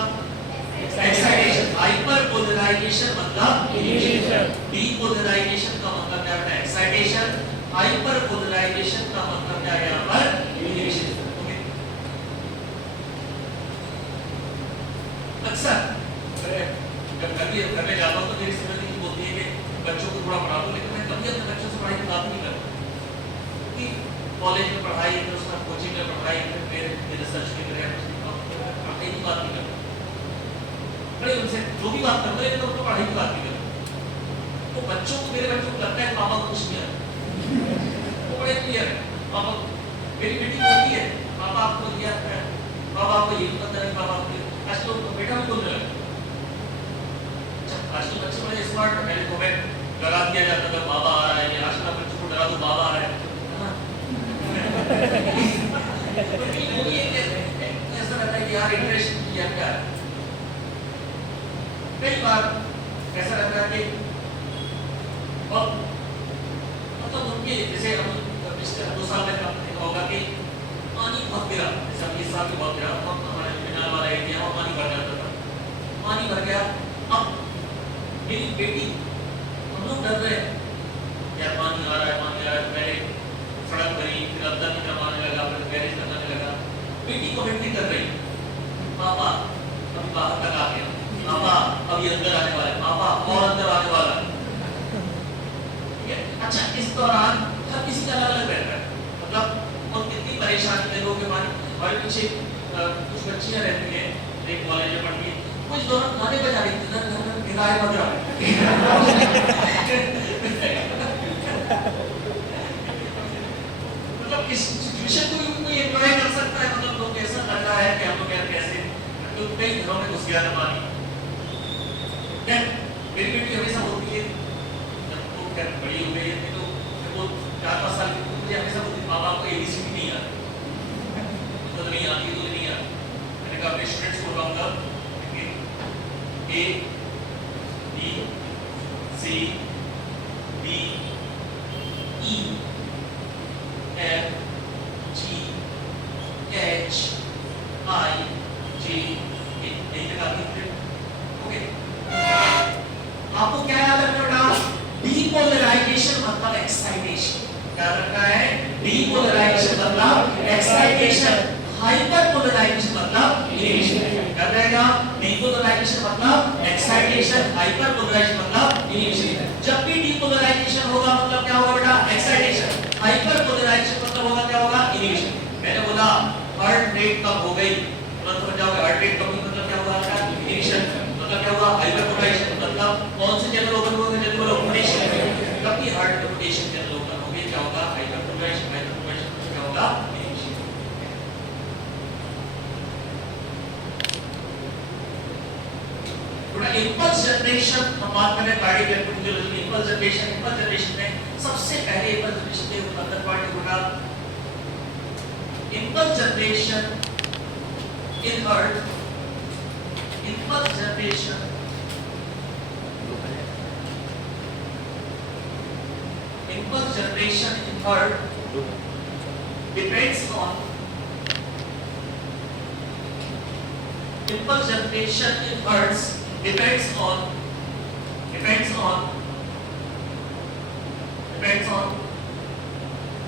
एक्साइटेशन, हाइपरपोलराइजेशन मतलब इनिशिएशन। डीपोलराइजेशन का मतलब क्या है? एक्साइटेशन। हाइपरपोलराइजेशन का मतलब क्या है? यहाँ पर इनिशिएशन। ओके, अक्सर जब घर में जाता हूँ तो मेरी समझ नहीं बोलती है कि बच्चों को थोड़ा पढ़ा दो, लेकिन मैं कभी अपने बच्चों से पढ़ाई की बात नहीं करता, क्योंकि कॉलेज में पढ़ाई, फिर उसका कोचिंग में पढ़ाई, फिर रिसर्च की तरह पढ़ाई की बात नहीं करता। बड़े उनसे जो भी बात करते हैं तो उनको पढ़ाई की बात नहीं करता। तो बच्चों को, मेरे बच्चों को लगता है पापा को कुछ नहीं आता, वो बड़े क्लियर है। पापा, मेरी बेटी बोलती है पापा आपको दिया है, पापा आपको ये पता नहीं, पापा आपको आज तो बेटा भी बोलने लगा। आजकल बच्चे बड़े स्मार्ट है, पहले तो मैं डरा दिया जाता था बाबा आ रहा है, आजकल बच्चों को डरा दो बाबा आ रहा है। ऐसा रहता है कि यार इंटरेस्ट किया क्या है। कई बार ऐसा रहता है कि मतलब उनके जैसे हम पिछले 2 साल में देखा होगा कि पानी बहुत गिरा, जैसे हम इस साल में बहुत गिरा, हम हमारे मीनार वाला एरिया में पानी भर जाता था, पानी भर गया। अब मेरी बेटी, हम लोग डर रहे हैं यार पानी आ रहा है, दफ्तर में कमाने लगा, फिर गैरेज बनाने लगा। बेटी कमेंट्री कर रही, पापा अभी बाहर तक आ गया, पापा अभी अंदर आने वाला है, पापा और अंदर आने वाला है। ठीक है, अच्छा इस दौरान हर किसी का अलग अलग रहता है, मतलब वो कितनी परेशानी में लोग हमारे पीछे कुछ बच्चियां रहती हैं, एक कॉलेज में पढ़ती है, वो इस दौरान गाने बजा रही थी, घर गिराए बज रहा है। मतलब इस सिचुएशन को कोई एंजॉय कर सकता है, मतलब लोग ऐसा लग रहा है कि हम लोग यार कैसे, तो कई घरों में घुस गया ना पानी। मेरी बेटी हमेशा बोलती है, जब वो बड़ी हो गई है तो जब वो 4-5 साल की, मुझे हमेशा बोलती पापा आपको एबीसीडी नहीं आती, तो नहीं आती तो नहीं आती। मैंने कहा अपने स्टूडेंट्स को बताऊंगा A B C D E F G H I J K, यही तक आती है। ओके, आपको क्या याद रखना बेटा? डीपोलराइजेशन मतलब एक्साइटेशन। क्या रखना है? डीपोलराइजेशन मतलब एक्साइटेशन, हाइपरपोलराइजेशन मतलब इनिबिशन। क्या रहेगा? डीपोलराइजेशन मतलब एक्साइटेशन, हाइपरपोलराइजेशन मतलब इनिबिशन। जब भी डीपोलराइजेशन होगा मतलब क्या होगा बेटा? एक्साइटेशन। हाइपरपोलराइजेशन मतलब होगा क्या होगा? इनिबिशन। मैंने बोला हार्ट रेट कम हो गई, तुरंत समझ जाओगे हार्ट रेट कम हुई मतलब क्या होगा? इनिबिशन। मतलब क्या होगा? हाइपरपोलराइजेशन। मतलब कौन से चैनल ओपन होंगे? जल्दी बोलो, पोटेशियम। जब भी हार्ट में पोटेशियम चैनल ओपन होंगे क्या होगा? हाइपरपोलराइजेशन। हाइपरपोलराइजेशन क्या होगा? इनिबिशन। थोड़ा इंपल्स जनरेशन हम बात करें कार्डियक इलेक्ट्रोफिजियोलॉजी में। इंपल्स जनरेशन में सबसे पहले इंपल्स जनरेशन के अंदर पार्ट होगा impulse generation in heart. Impulse generation in heart depends on impulse generation in hertz depends on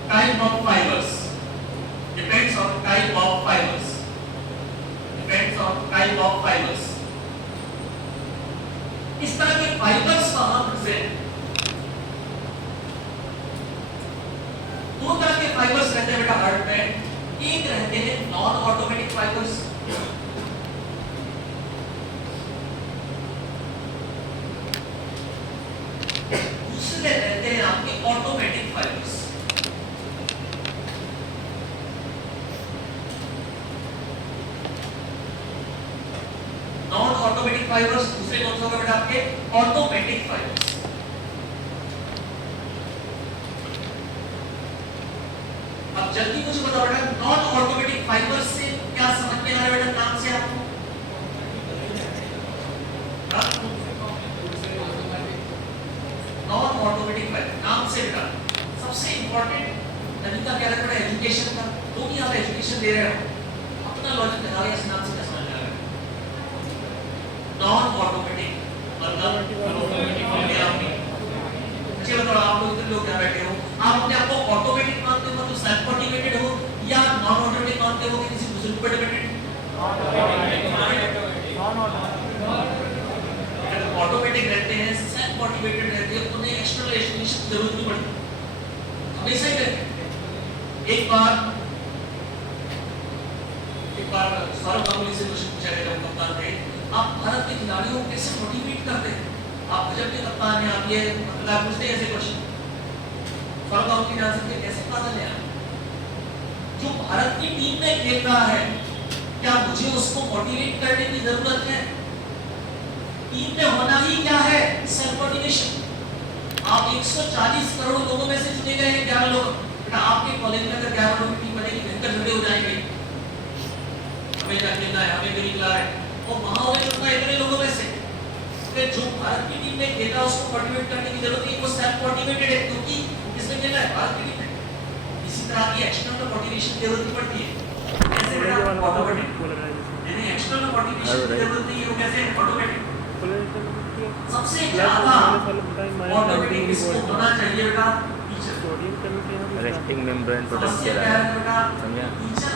type of fibers. Depends on type of fibers. इस तरह के फाइबर्स वहां प्रेजेंट, दो तरह के फाइबर्स रहते हैं बेटा हार्ट में। एक रहते हैं नॉन ऑटोमेटिक फाइबर्स, दूसरे रहते हैं आपके automatic fibres. Non automatic fibres, दूसरे कौन से होंगे बेटा? आपके ऑटोमेटिक फाइबर्स। अब जल्दी मुझे बताओ बेटा, नॉन ऑटोमेटिक फाइबर्स से क्या समझ में आ रहा है बेटा नाम से आपको? नॉन ऑटोमेटिक फाइबर नाम से बेटा सबसे इंपॉर्टेंट तरीका क्या रहता है? एजुकेशन का। तो भी आप एजुकेशन दे रहे हो, अपना लॉजिक लगा रहे हैं, इस नाम से क्या समझ में आ रहा है? नॉन ऑटोमेटिक मतलब अच्छा बताओ, आप लोग इतने लोग क्या बैठे हो, आप अपने आप को ऑटोमेटिक मानते हो मतलब सेल्फ मोटिवेटेड हो, या नॉन ऑटोमेटिक मानते हो कि किसी दूसरे पर डिपेंडेंट? ऑटोमेटिक रहते हैं, सेल्फ मोटिवेटेड रहते हैं, उन्हें एक्सटर्नल एजुकेशन की जरूरत नहीं पड़ती, हमेशा ही रहते हैं। एक बार सौरभ गांगुली से क्वेश्चन पूछा गया जब कप्तान थे, आप भारत के खिलाड़ियों को कैसे मोटिवेट करते हैं? आप गजब के कप्तान हैं, आप ये मतलब पूछते हैं ऐसे क्वेश्चन। सौरभ गांगुली ने आंसर दिया, कैसे पता चले आप? जो भारत की टीम में खेल रहा है, क्या मुझे उसको मोटिवेट करने की जरूरत है? टीम में होना ही क्या है? Self motivation. आप 140 करोड़ लोगों में से चुने गए हैं 11 लोग। बेटा आपके कॉलेज में अगर 11 लोगों की टीम बनेगी, बेहतर झगड़े हो जाएंगे, हमें क्या खेलना है, हमें क्यों निकला है, और वहां होगा चुनना इतने लोगों में से। तो जो भारत की टीम में खेला उसको मोटिवेट करने की जरूरत नहीं, वो सेल्फ मोटिवेटेड है क्योंकि किसमें खेला है? भारत की टीम में। इसी तरह की एक्सटर्नल मोटिवेशन की जरूरत पड़ती है। कैसे बेटा? ऑटोमेटिक। यानी एक्सटर्नल मोटिवेशन की जरूरत नहीं है, वो कैसे? ऑटोमेटिक। सबसे ज्यादा ऑटोमेटिक किसको होना चाहिए बेटा? सोडियम चैनल के यहाँ भी रेस्टिंग मेम्ब्रेन पोटेंशियल समस्या आया है बेटा समझा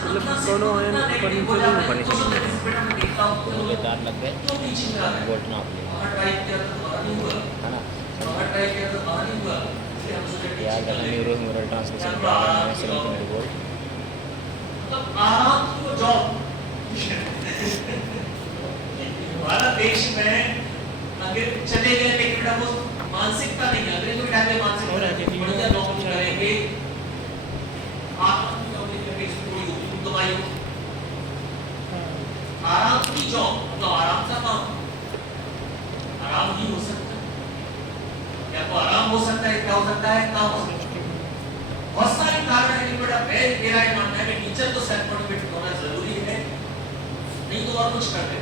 मतलब दोनों आयन ऊपर नीचे दोनों के तार लग गए क्यों टीचिंग कर रहे हैं वोल्ट नाप लिया बाहर ट्राई किया तो बाहर नहीं हुआ है ना बाहर ट्राई किया तो बाहर नहीं हुआ इसलिए हम सोचे याद टीचिंग कर रखना लेंगे न्यूरो ह्यूमरल ट्रांसमिशन का 70 वोल्ट मतलब आराम की वो जॉब हमारा देश में अगर चले गए लेकिन बेटा वो मानसिकता नहीं है अंग्रेजों के टाइम में मानसिकता बढ़िया नौकरी करेंगे आराम की नौकरी करके थोड़ी हुकूमत दबाई हो आराम की जॉब मतलब आराम का काम आराम ही हो सकता है या तो आराम हो सकता है क्या हो सकता है काम हो सकता है बहुत सारे कारण है कि बेटा मेरा ये मानना है कि टीचर तो सेल्फ मोटिवेटेड होना जरूरी है नहीं तो और कुछ कर दे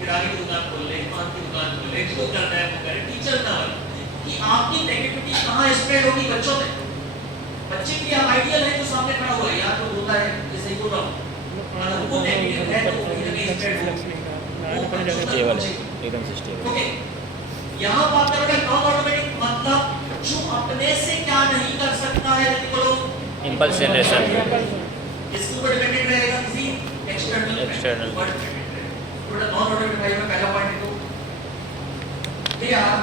किराने की दुकान खोल ले पान की दुकान खोल ले जो करना है वो करे टीचर ना बने कि आपकी नेगेटिविटी कहाँ स्प्रेड होगी बच्चों में बच्चे के लिए आप आइडियल है जो सामने खड़ा हुआ है यार तो होता है जैसे ही बोल रहा हूँ अगर वो नेगेटिव है तो वो कहीं ना कहीं स्प्रेड होगी स्टेबल है एकदम से स्टेबल ओके यहाँ बात करोगे नॉन ऑटोमेटिक मतलब जो अपने से क्या नहीं कर सकता है यदि बोलो इंपल्स जनरेशन इसके ऊपर डिपेंडेंट रहेगा किसी एक्सटर्नल पर थोड़ा नॉन ऑटोमेटिक भाई में पहला पॉइंट देखो ये यार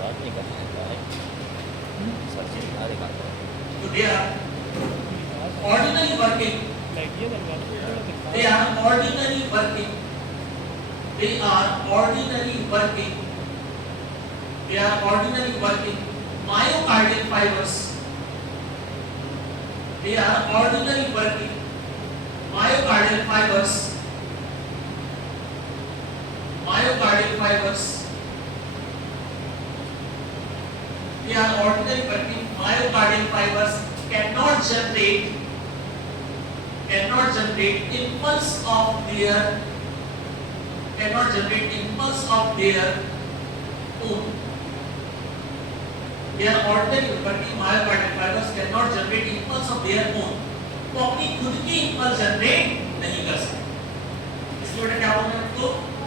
बात नहीं कर सकता है सर से दिखा दिखाता है तो they are ordinary working like ये बनवा they are ordinary working they are ordinary working they are ordinary working myocardial fibers they are ordinary working myocardial fibers myocardial fibers they are ordinary working myocardial fibers cannot generate impulse of their own. Their ordinary working myocardial fibers cannot generate impulse of their own. वो अपनी खुद की impulse generate नहीं कर सकते. इसलिए बेटा क्या बोलते हैं तो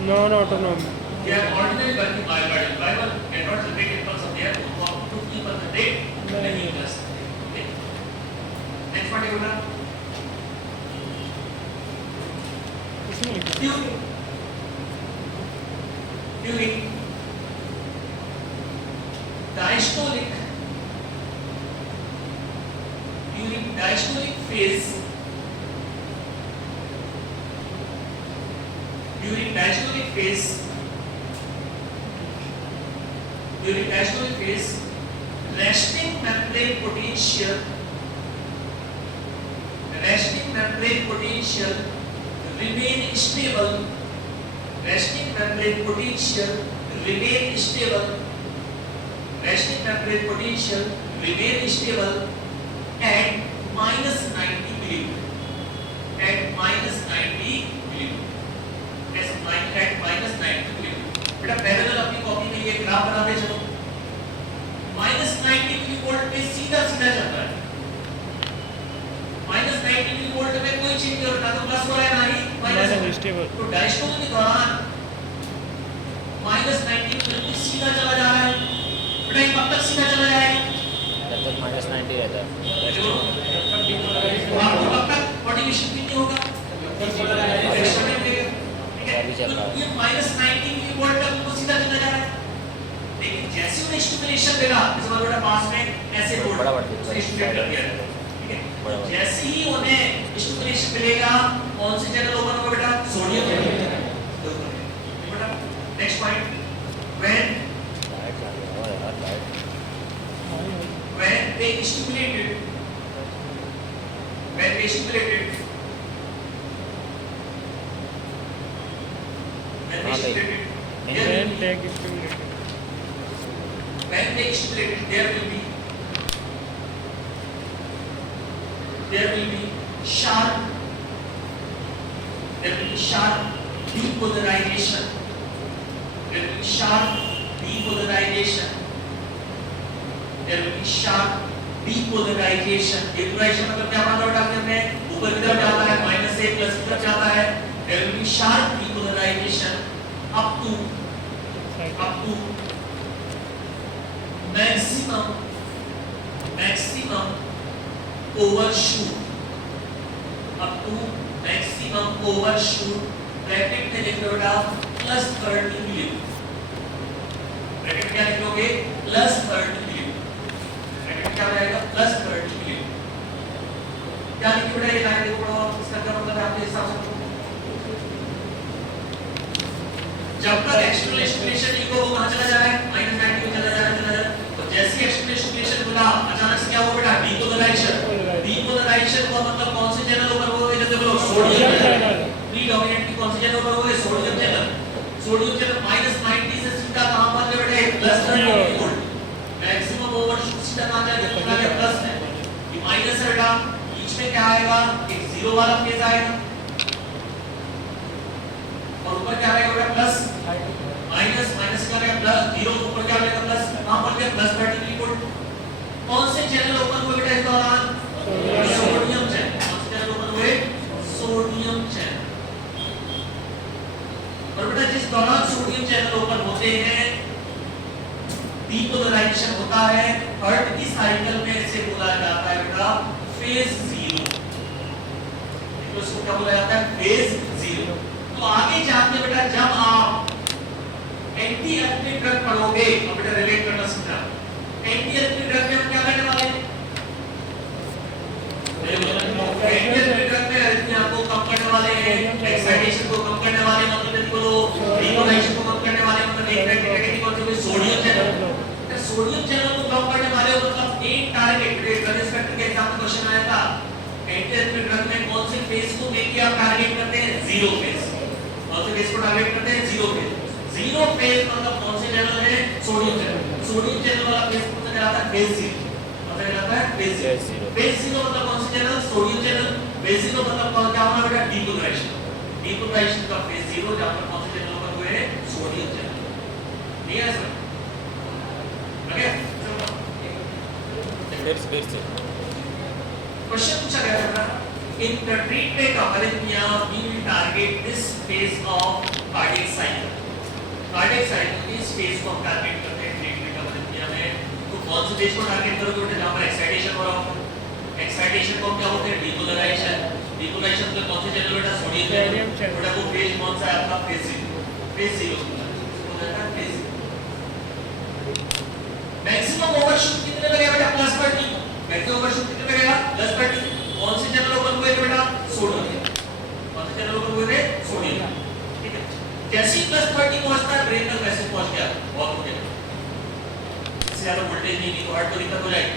non autonomy their ordinary working myocardial fiber cannot generate impulse of their own. वो अपनी खुद की impulse generate नहीं कर सकते. Okay. Next point है बेटा during diastolic phase during diastolic phase resting membrane potential remain stable resting membrane potential remain stable at minus 90 millimeter at minus 90 millimeter बेटा पहले तो अपनी कॉपी में ये ग्राफ बनाते चलो minus 90 मिलीवोल्ट पे सीधा चल रहा है minus 90 मिलीवोल्ट में कोई चेंज नहीं हो रहा तो प्लस हो रहा है ना ही माइनस स्टेबल तो डायस्टोल के दौरान minus 90 मिलीवोल्ट सीधा चला जा रहा है बेटा ये कब तक सीधा चला जाएगा जब तक माइनस 90 रहता है आपको कब तक मोटिवेशन भी नहीं होगा अभी चल रहा है ये minus 90 मिलीवोल्ट तक वो सीधा चला जा रहा है लेकिन जैसे उन्हें स्टिमुलेशन देगा इस बार बेटा पास में ऐसे बोर्ड बड़ा बढ़ से स्टिमुलेट कर दिया ठीक है जैसे ही उन्हें स्टिमुलेशन मिलेगा कौन सी चैनल ओपन होगा बेटा सोडियम बेटा नेक्स्ट पॉइंट when लाइट आ गया और यार light when they stimulated when they stimulated हाँ भाई। And tag stimulated when they stimulated there will be sharp depolarization there will be sharp depolarisation, depolarisation मतलब क्या पढ़ा था हमने, ऊपर की तरफ जाता है माइनस से प्लस की तरफ जाता है, there will be sharp depolarisation up to maximum overshoot, up to maximum overshoot, bracket में लिख लो बेटा प्लस 30 मिली, ब्रैकेट क्या लिखोगे प्लस 30 मिली, ब्रैकेट क्या हो जाएगा प्लस 30 मिली, क्या लिखोगे बेटा ये लाइन देखो पढ़ो, इसका क्या मतलब है आपके हिसाब से, जब तक एक्सप्लेनेशन लिखो वो कहां चला जा रहा है माइनस 90 में चला जा रहा है, तो जैसे एक्सप्लेनेशन बोला अचानक से क्या हुआ बेटा डीपोलराइजेशन का मतलब कौन से चैनल ऊपर हो गए, जैसे बोलो सोडियम चैनल, प्रीडोमिनेंट कौन से चैनल ऊपर हो गए सोडियम चैनल माइनस 90 से सीधा कहां पर गए बेटे प्लस 30 वोल्ट, मैक्सिमम ओवरशूट सीधा कहां जाएगा प्लस में, ये माइनस है बेटा, बीच में क्या आएगा एक जीरो वाला फेज आएगा और ऊपर क्या आएगा बेटा प्लस माइनस क्या आएगा प्लस, जीरो ऊपर क्या आएगा प्लस, कहां पर गया प्लस 30 वोल्ट, कौन से चैनल ओपन हुए बेटा इस दौरान सोडियम चैनल, कौन से चैनल ओपन हुए सोडियम चैनल, और बेटा जिस दौरान सोडियम चैनल ओपन होते हैं डीपोलराइजेशन होता है, हर्ट की साइकिल में इसे बोला जाता है बेटा फेज जीरो, तो इसको क्या बोला जाता है फेज जीरो। तो आगे जाके बेटा जब आप एंटी एरेथमिक ड्रग पढ़ोगे तो बेटा रिलेट करना सीखना, एंटी एरेथमिक ड्रग में हम क्या करने वाले हैं, एंटी एरेथमिक ड्रग में एरिथमिया को कम करने वाले हैं, एक्साइटेशन को कम करने वाले, मतलब यदि बोलो डीपोलराइजेशन को कम करने वाले, मतलब एक कैटेगरी कौन सी सोडियम चैनल, सोडियम चैनल को कम करने वाले मतलब एक टारगेट ड्रग इंस्पेक्टर के एग्जाम में क्वेश्चन आया था, एंटी एरेथमिक ड्रग में कौन से फेज को मेनली आप टारगेट करते हैं जीरो फेज, कौन से फेज को टारगेट करते हैं जीरो फेज मतलब कौन से चैनल है सोडियम चैनल वाला फेज कौन सा कहलाता है फेज जीरो, कौन सा कहलाता है फेज जीरो मतलब कौन से channel sodium channel, phase zero मतलब कौन क्या होना बेटा डीपोलराइजेशन का फेज जीरो, जहां पर कौन से चैनल ओपन हुए हैं सोडियम चैनल, नहीं है सर ओके। क्वेश्चन पूछा गया था in the treatment of arrhythmia we will target this phase of cardiac cycle, इस फेज को हम टारगेट करते हैं ट्रीटमेंट ऑफ अरिथमिया में, तो कौन से फेज को टारगेट करोगे बेटा जहां पर एक्साइटेशन हो रहा हो, एक्साइटेशन को क्या बोलते हैं डीपोलराइजेशन के कौन से चैनल बेटा सोडियम चैनल, बेटा वो फेज कौन सा है आपका फेज जीरो इसको कहता है फेज। मैक्सिमम ओवरशूट कितने लगेगा बेटा प्लस 30, मैक्सिमम ओवरशूट कितने लगेगा प्लस 30, कौन से चैनल ओपन हुए थे बेटा सोडियम, कौन से चैनल ओपन हुए थे सोडियम, ठीक है, जैसे ही प्लस 30 पहुंचता है ब्रेन तक वैसे पहुंच गया बहुत हो गया, इससे ज्यादा वोल्टेज नहीं तो हार्ट को दिक्कत हो जाएगी,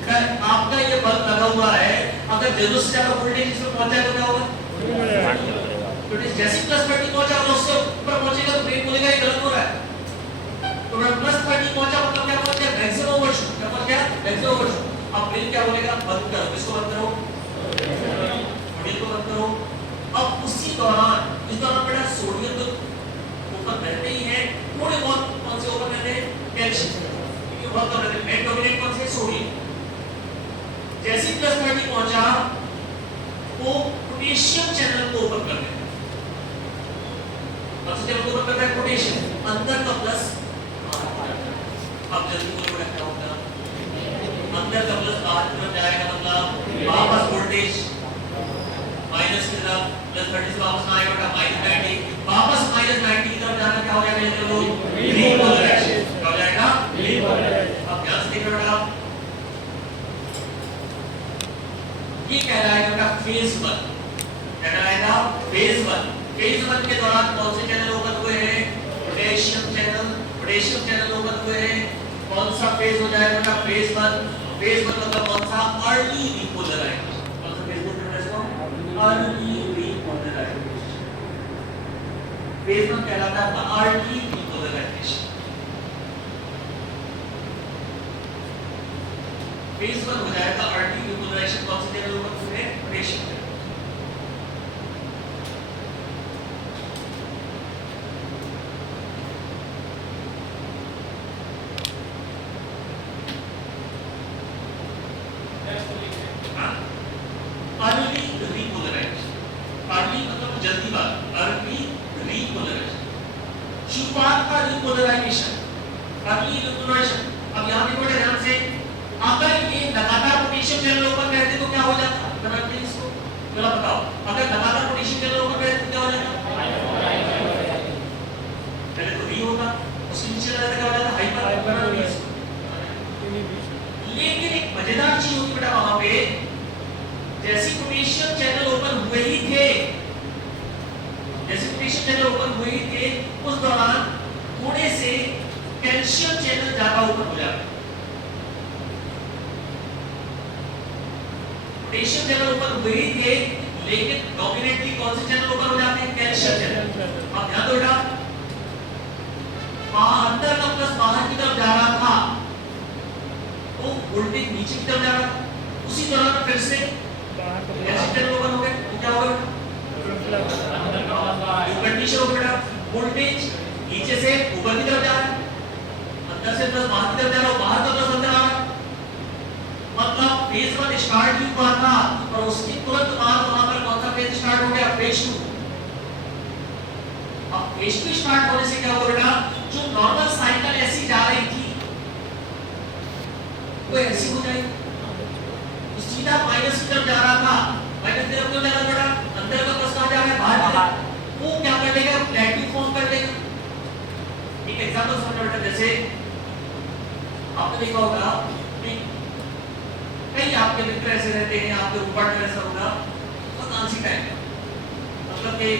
बेटा आपका ये बल्ब लगा हुआ है, अगर जरूरत से ज्यादा वोल्टेज इसमें पहुंच जाए तो क्या होगा, तो जैसे ही प्लस 30 पहुंचा और उससे ऊपर पहुंचेगा तो ब्रेन बोलेगा ये गलत हो रहा है, तो बेटा प्लस 30 पहुंचा मतलब क्या पहुंच गया मैक्सिमम ओवरशूट, क्या पहुंच गया मैक्सिमम ओवरशूट, अब ब्रेन क्या बोलेगा बंद करो, किसको बंद करो सोडियम को बंद करो, अब उसी दौरान इस दौरान बेटा सोडियम तो ओपन रहते ही है, थोड़े बहुत कौन से ओपन रहते हैं कैल्शियम, क्योंकि बहुत कम रहते हैं, मेन डोमिनेंट कौन से सोडियम, जैसे ही प्लस 30 पहुंचा वो पोटेशियम चैनल को ओपन कर देता है, कौन से चैनल को ओपन करता है पोटेशियम, अंदर का प्लस, अब जल्दी बोलो बेटा क्या होगा, अंदर का प्लस बाहर की तरफ जाएगा मतलब वापस वोल्टेज माइनस की तरफ, प्लस 30 से वापस आएगा बेटा माइनस 90, वापस माइनस 90 की तरफ जाना क्या हो जाएगा ये लोग डीपोलराइजेशन, क्या हो जाएगा डीपोलराइजेशन। अब ध्यान से देखो बेटा ये कहलाएगा बेटा फेज 1, कहलाएगा फेज 1 के दौरान कौन से चैनल ओपन हुए हैं पोटेशियम चैनल ओपन हुए हैं, कौन सा फेज हो जाएगा बेटा फेज 1 मतलब कौन सा अर्ली डीपोलराइजेशन, कौन सा फेज बोलते हैं इसको अर्ली डीपोलराइजेशन, फेज 1 कहलाता है अर्ली डीपोलराइजेशन, फेज 1 हो जाएगा अर्ली डीपोलराइजेशन, कौन से चैनल ओपन हुए हैं पोटेशियम चैनल, जल्दी बात अर्ली रीपोलराइजेशन, शुरुआत का रीपोलराइजेशन, अर्ली रीपोलराइजेशन। अब यहाँ पे थोड़ा ध्यान से, अगर ये लगातार पोटेशियम चैनल ओपन रहते तो क्या हो जाता, बताइए इसको, जरा बताओ। अगर लगातार पोटेशियम चैनल ओपन रहते तो क्या हो जाता, पहले तो री होगा, उसके नीचे लगा क्या हो जाता, हाइपर। लेकिन एक मजेदार चीज होती बेटा वहां पे, जैसे पोटेशियम चैनल ओपन हुए ही थे, जैसे पोटेशियम चैनल ओपन हुए ही थे, उस दौरान थोड़े से कैल्शियम चैनल ज्यादा ओपन हो जाते। पोटेशियम चैनल ओपन हुए ही थे, लेकिन डोमिनेटली कौन से चैनल ओपन हो जाते हैं, कैल्शियम चैनल। अब ध्यान दो बेटा, अंदर का प्लस बाहर की तरफ जा रहा था, तो वोल्टेज नीचे की तरफ जा रहा था, उसी दौरान फिर से कैल्शियम चैनल ओपन हो गए, तो क्या होगा, कंडीशन हो बेटा, वोल्टेज नीचे से ऊपर की तरफ जा रहा है, अंदर से प्लस बाहर की तरफ जा रहा है, बाहर का प्लस अंदर आ रहा है, मतलब फेज 1 स्टार्ट ही हुआ था, और उसके तुरंत बाद वहां पर कौन सा फेज स्टार्ट हो गया, फेज 2। अब फेज 2 स्टार्ट होने से क्या होगा बेटा, जो नॉर्मल साइकिल ऐसी जा रही थी वो ऐसी हो जाएगी, तो सीधा माइनस की तरफ जा रहा था, माइनस की तरफ क्यों जा रहा बेटा, अंदर का प्लस कहां जा रहा है, बाहर की तरफ, वो क्या कर लेगा, प्लेटू फॉर्म कर लेगा। एक एग्जांपल समझो बेटा, जैसे आपने देखा होगा कि कई आपके मित्र ऐसे रहते हैं, आपके ऊपर में ऐसा होगा, तो आंसी टाइम मतलब कि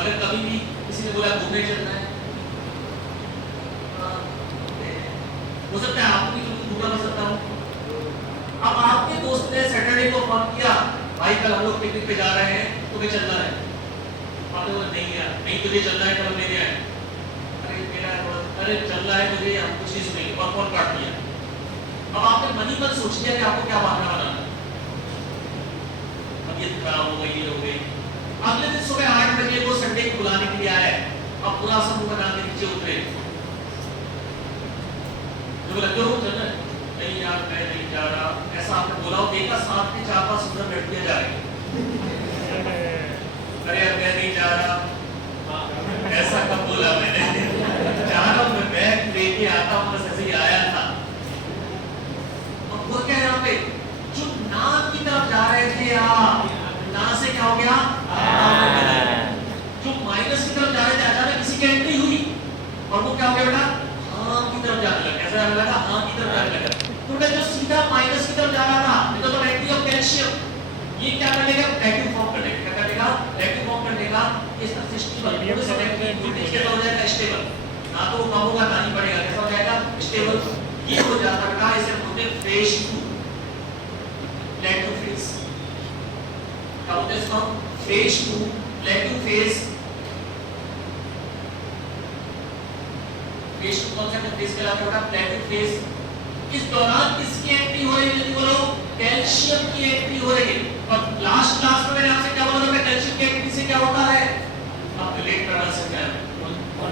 अगर कभी भी किसी ने बोला घूमने चलना है, हो सकता है आपको भी घूमना हो सकता हो। अब आपके दोस्त ने सैटरडे को फोन किया, भाई कल हम लोग पिकनिक पे जा रहे हैं, तुम्हें चलना है। आपने बोला नहीं यार, नहीं तुझे चलना है, कल मेरे आए, अरे चलना है मुझे, हम कुछ नहीं सुनेंगे, और फोन काट दिया। अब आपने मन ही मन सोच लिया कि आपको क्या बहाना बनाना, तबीयत खराब हो गई, ये हो गई। अगले दिन सुबह 8 बजे वो संडे को बुलाने के लिए आए, अब पूरा समूह बना के नीचे उतरे, जो बोला क्यों चलना है, नहीं यार मैं नहीं जा रहा, ऐसा आपने बोला, देखा साथ में 4-5 सुंदर लड़कियां जा रही, अरे यार मैं नहीं जा रहा, ऐसा कब बोला मैंने, जा रहा हूं मैं, बैग लेके आता हूं, बस ऐसे ही आया था। वो क्या यहाँ पे, जो नाक की तरफ जा रहे थे आप, नाक से क्या हो गया, जो माइनस की तरफ जा रहे थे, अचानक किसी की एंट्री हुई, और वो क्या हो गया बेटा, हाँ की तरफ जाने लगा, कैसा जाने लगा, हाँ की तरफ जाने लगा। तो बेटा जो सीधा माइनस की तरफ जा रहा था, तो एंट्री ऑफ कैल्शियम, ये क्या कर लेगा, प्लेटू फॉर्म कर लेगा, क्या कर लेगा, प्लेटू फॉर्म कर लेगा, इस तरह से स्टेबल, पूरे समय की वोल्टेज कैसा हो जाएगा, स्टेबल, ना तो वो कम होगा ना ही बढ़ेगा, कैसा हो जाएगा, स्टेबल। ये हो जाता है, इसे बोलते हैं फेज 2 प्लेटू फेज, क्या बोलते हैं इसको, फेज 2 प्लेटू फेज। फेज 2 कौन सा फेज कहलाता है, प्लेटू फेज। इस दौरान किसकी एंट्री हो रही है, जल्दी बोलो, कैल्शियम की एंट्री हो रही है। और लास्ट क्लास में मैंने आपसे क्या बोला था, कैल्शियम की एंट्री से क्या होता है, आप रिलेट करना सकते हैं,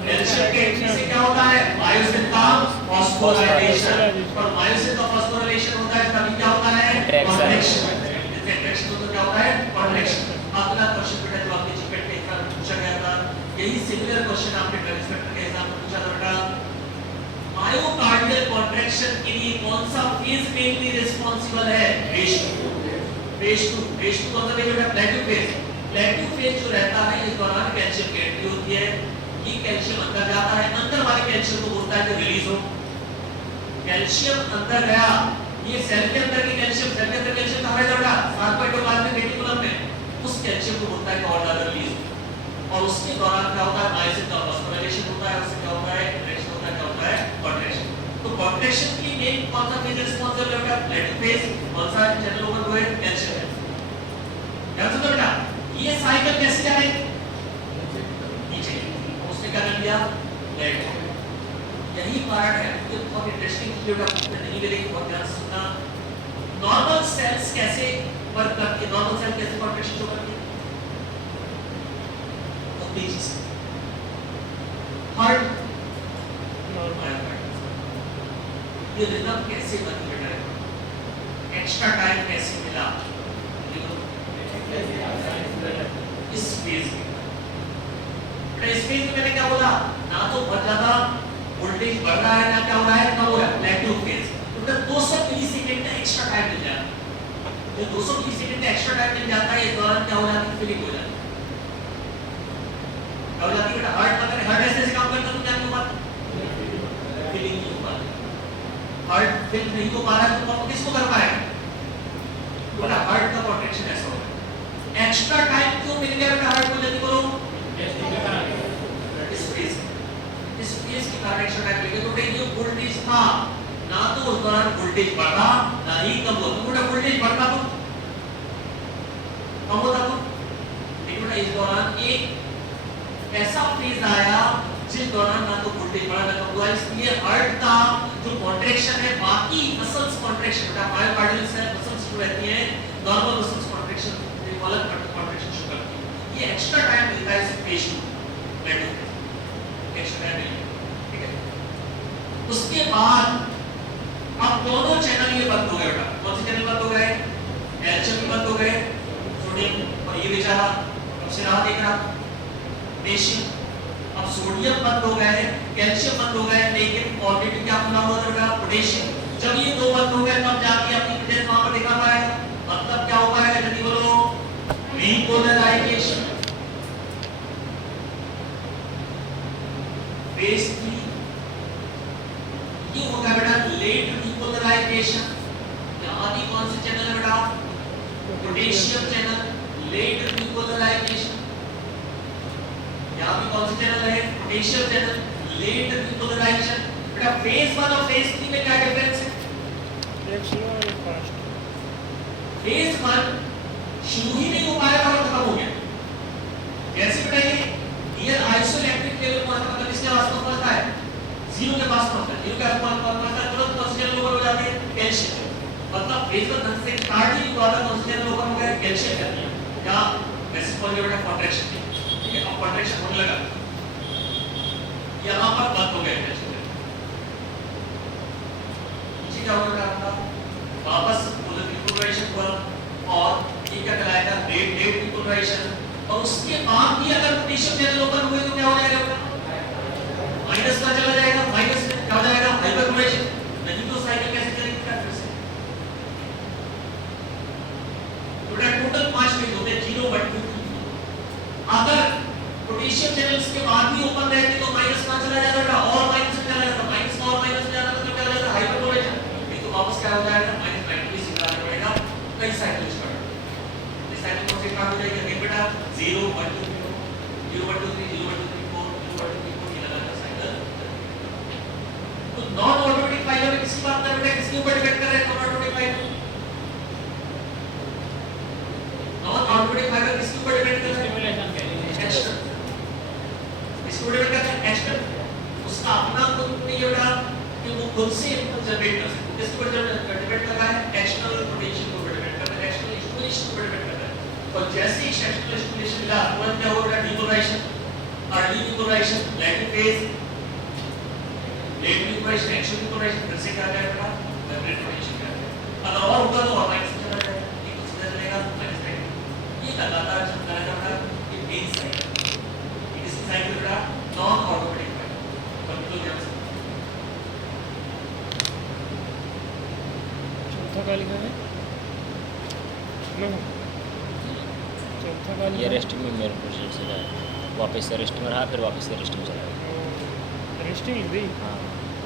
कैल्शियम की एंट्री से क्या होता है, मायोसिन का फास्फोराइलेशन, और मायोसिन का फास्फोराइलेशन होता है तभी क्या होता है, कॉन्ट्रैक्शन, इंटरेक्शन तो क्या होता है, कॉन्ट्रैक्शन। अगला क्वेश्चन बेटा जो आपके जीपीएट के एग्जाम में पूछा गया था, यही सिमिलर क्वेश्चन आपने ट्रांसपेक्टर के एग्जाम में पूछा था बेटा, मायोकार्डियल कॉन्ट्रैक्शन के लिए कौन सा फेज मेनली रिस्पांसिबल है, फेज 2। फेज 2 कौन सा फेज बेटा, प्लेटू फेज। प्लेटू फेज जो रहता है, इस दौरान कैल्शियम की एंट्री होती है, ये कैल्शियम अंदर जाता है, अंदर वाले कैल्शियम को बोलता है कि रिलीज हो, कैल्शियम अंदर गया, ये सेल के अंदर की कैल्शियम, सेल के अंदर कैल्शियम कहां है बेटा, सार्कोइटोप्लाज्मिक रेटिकुलम में, उस कैल्शियम को बोलता है कि और ज्यादा रिलीज हो, और उसके दौरान क्या होता है, मायोसिन का फास्फोराइलेशन होता है, उससे क्या होता है, इंटरेक्शन होता है, क्या होता है, कॉन्ट्रैक्शन। तो कॉन्ट्रैक्शन के लिए मेन कौन सा फेज रिस्पांसिबल है बेटा, प्लेटू फेज। कौन सा चैनल ओपन हुआ है, कैल्शियम है, ध्यान से बेटा, ये साइकिल कैसे जा रही है, नीचे, उसने क्या कर दिया, लेट। यही कारण है, मुझे बहुत इंटरेस्टिंग चीज आपको नहीं मिलेगी, बहुत ध्यान से सुनना। नॉर्मल सेल्स कैसे वर्क करती है, नॉर्मल सेल कैसे कॉन्ट्रैक्शन करती है, बहुत तेजी से। हार्ट ये रिदम कैसे बनी बेटा, एक्स्ट्रा टाइम कैसे मिला, इस फेज में बेटा इस फेज में मैंने क्या बोला, ना तो बहुत ज्यादा वोल्टेज बढ़ रहा है ना क्या हो रहा है, कम हो रहा है, प्लेटो फेज। तो बेटा 200 मिलीसेकंड का एक्स्ट्रा टाइम मिल जाता है। जो 200 मिलीसेकंड का एक्स्ट्रा टाइम मिल जाता है, इस दौरान क्या हो जाती है, फिलिंग हो जाती है। क्या हो जाती है बेटा, हार्ट अगर हार्ट ऐसे से काम करता तो क्या नहीं हो पाता, फिलिंग नहीं हो पाती। हार्ट फिल नहीं हो पा रहा है तो पंप किसको कर पाएगा, बोला हार्ट का कॉन्ट्रैक्शन ऐसा होगा। एक्स्ट्रा टाइम क्यों मिल गया बेटा हार्ट को, जल्दी बोलो, इस फेज के कारण एक्स्ट्रा टाइम मिल गया। तो बेटा ये वोल्टेज था ना, तो उस दौरान वोल्टेज बढ़ा ना ही कम हुआ। तो बेटा वोल्टेज बढ़ता तो कम होता तो, लेकिन बेटा इस दौरान एक ऐसा फेज आया जिस दौरान ना तो वोल्टेज बढ़ा ना कम हुआ। इसलिए हार्ट का जो कॉन्ट्रैक्शन है, बाकी मसल्स कॉन्ट्रैक्शन बेटा मायोकार्डियल सेल मसल्स जो रहती हैं, नॉर्मल मसल्स कॉन्ट्रैक्शन अलग कॉन्ट्रैक्शन शुरू करती है। ये एक्स्ट्रा टाइम मिलता है इस फेज को, प्लेटो फेज एक्स्ट्रा टाइम मिलता है, ठीक है। उसके बाद अब दोनों चैनल ये बंद हो गए बेटा, कौन से चैनल बंद हो गए, कैल्शियम भी बंद हो गए, सोडियम, और ये बेचारा अब से रहा देख रहा पोटेशियम। अब सोडियम बंद हो गए, कैल्शियम बंद हो गए, लेकिन ऑलरेडी क्या खुला हुआ था बेटा, पोटेशियम। जब ये दो बंद हो गए तब जाके अपनी प्रेजेंस वहां पर दिखा पाएगा। मतलब क्या हो पाएगा, जल्दी बोलो, रिपोलराइजेशन। फेज 3 ये होगा बेटा लेट रिपोलराइजेशन। यहां भी कौन से चैनल है बेटा, पोटेशियम चैनल, लेट रिपोलराइजेशन। यहां भी कौन से चैनल है, पोटेशियम चैनल, लेट रिपोलराइजेशन। बेटा फेज 1 और फेज 3 में क्या डिफरेंस है, एक स्लो और एक फास्ट। फेज 1 शुरू ही नहीं हो पाया और खत्म हो गया। कैसे बेटा, ये नियर आइसोइलेक्ट्रिक लेवल पर मतलब इसके आसपास पहुंचता है, जीरो के पास पहुंचता है, जीरो के आसपास पहुंचता है, तुरंत ऑक्सीजन ओवर हो जाते हैं, कैल्शियम। मतलब फेज 1 ढंग से स्टार्ट ही नहीं हुआ था, ऑक्सीजन ओवर हो गया, कैल्शियम कर दिया। क्या मैसेज पहुंच गया बेटा, कॉन्ट्रैक्शन की, ठीक है। अब कॉन्ट्रैक्शन होने लगा, यहां पर बंद हो गया कैल्शियम। ठीक है, हो रहा वापस पोलर रिपोलराइजेशन हुआ और ये क्या कहलाएगा, रेट रिपोलराइजेशन। और उसके बाद भी अगर पोटेशियम चैनल ओपन हुए तो क्या हो जाएगा, माइनस का चला जाएगा, माइनस में क्या हो जाएगा, हाइपरपोलेशन। नहीं तो साइकिल कैसे चलेगी फिर से। बेटा टोटल 5 फेज होते हैं, 0 1 2 3। अगर पोटेशियम चैनल्स के बाद भी ओपन रहते तो माइनस कहां चला जाएगा बेटा, और माइनस में चला जाएगा, माइनस का और माइनस में जाना तो क्या हो जाएगा, हाइपरपोलेशन। नहीं तो वापस क्या हो जाएगा, -90 से जाना पड़ेगा, कई साइकिल स्टार्ट। इस साइकिल कौन से स्टार्ट हो जाएगी, अगेन बेटा 0 1 2 3 0 1 2 3 0 1 2 3 4 0 1 2 3 4 ये लगातार साइकिल। तो नॉन ऑटोमेटिक फाइबर में किसकी बात कर रहे हैं, किसके ऊपर डिपेंड कर रहे हैं, non automatic fibre. Non automatic fibre किसके ऊपर डिपेंड कर रहा है, स्टिमुलेशन के एक्शन। इसके ऊपर डिपेंड करता है एक्शन। उसका अपना खुद नहीं है बेटा कि वो खुद से इनपुट जनरेट कर सके। किसके ऊपर डिपेंड कर रहा है, एक्सटर्नल पोटेंशियल के ऊपर डिपेंड कर रहा है, एक्सटर्नल स्टिमुलेशन पर डिपेंड कर रहा है। और जैसे ही एक्सटर्नल स्टिमुलेशन मिला तुरंत क्या होगा, depolarisation, early depolarisation, late phase, late depolarisation, action depolarisation, फिर से क्या करेगा बेटा, वाइब्रेट पोटेंशियल करेगा। अगर और होगा तो और माइनस में चला जाएगा, ये कुछ सीधा चलेगा माइनस में। ये लगातार चलता रहेगा बेटा, ये मेन साइकिल। ये किसकी साइकिल बेटा, नॉन ऑटोमेटिक फाइबर। कंट्रोल ध्यान से। चौथा का लिखा है नो, चौथा का ये लिखा है रेस्टिंग में मेरे प्रोसीजर से जाएगा, वापस से रेस्टिंग में रहा, फिर वापस से रेस्टिंग चला जाएगा। रेस्टिंग लिख दी। हाँ,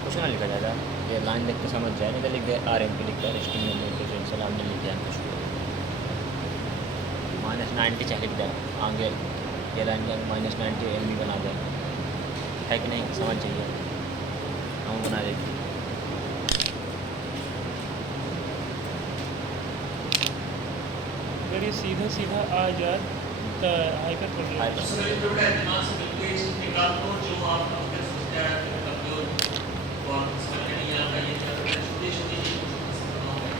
कुछ ना लिखा जाता, ये लाइन देख के समझ जाए, नहीं तो लिख दे RMP लिख दिया, रेस्टिंग में मेरे प्रोसीजर से हमने लिख दिया कुछ -90 चाहे लिख दिया, आगे ये लाइन का -90 MB बना दे, है कि नहीं, समझ चाहिए, हम बना देते। अगर ये सीधा सीधा आ जाए तो हाइपर कर लो। हाइपर। सबसे पहले तो बेटा दिमाग से बिल्कुल ये चीज निकाल दो जो आप अपने सोचते हैं कि कमजोर और समझ में नहीं आता, ये क्या बेटा छोटी छोटी चीजों को समझना होगा।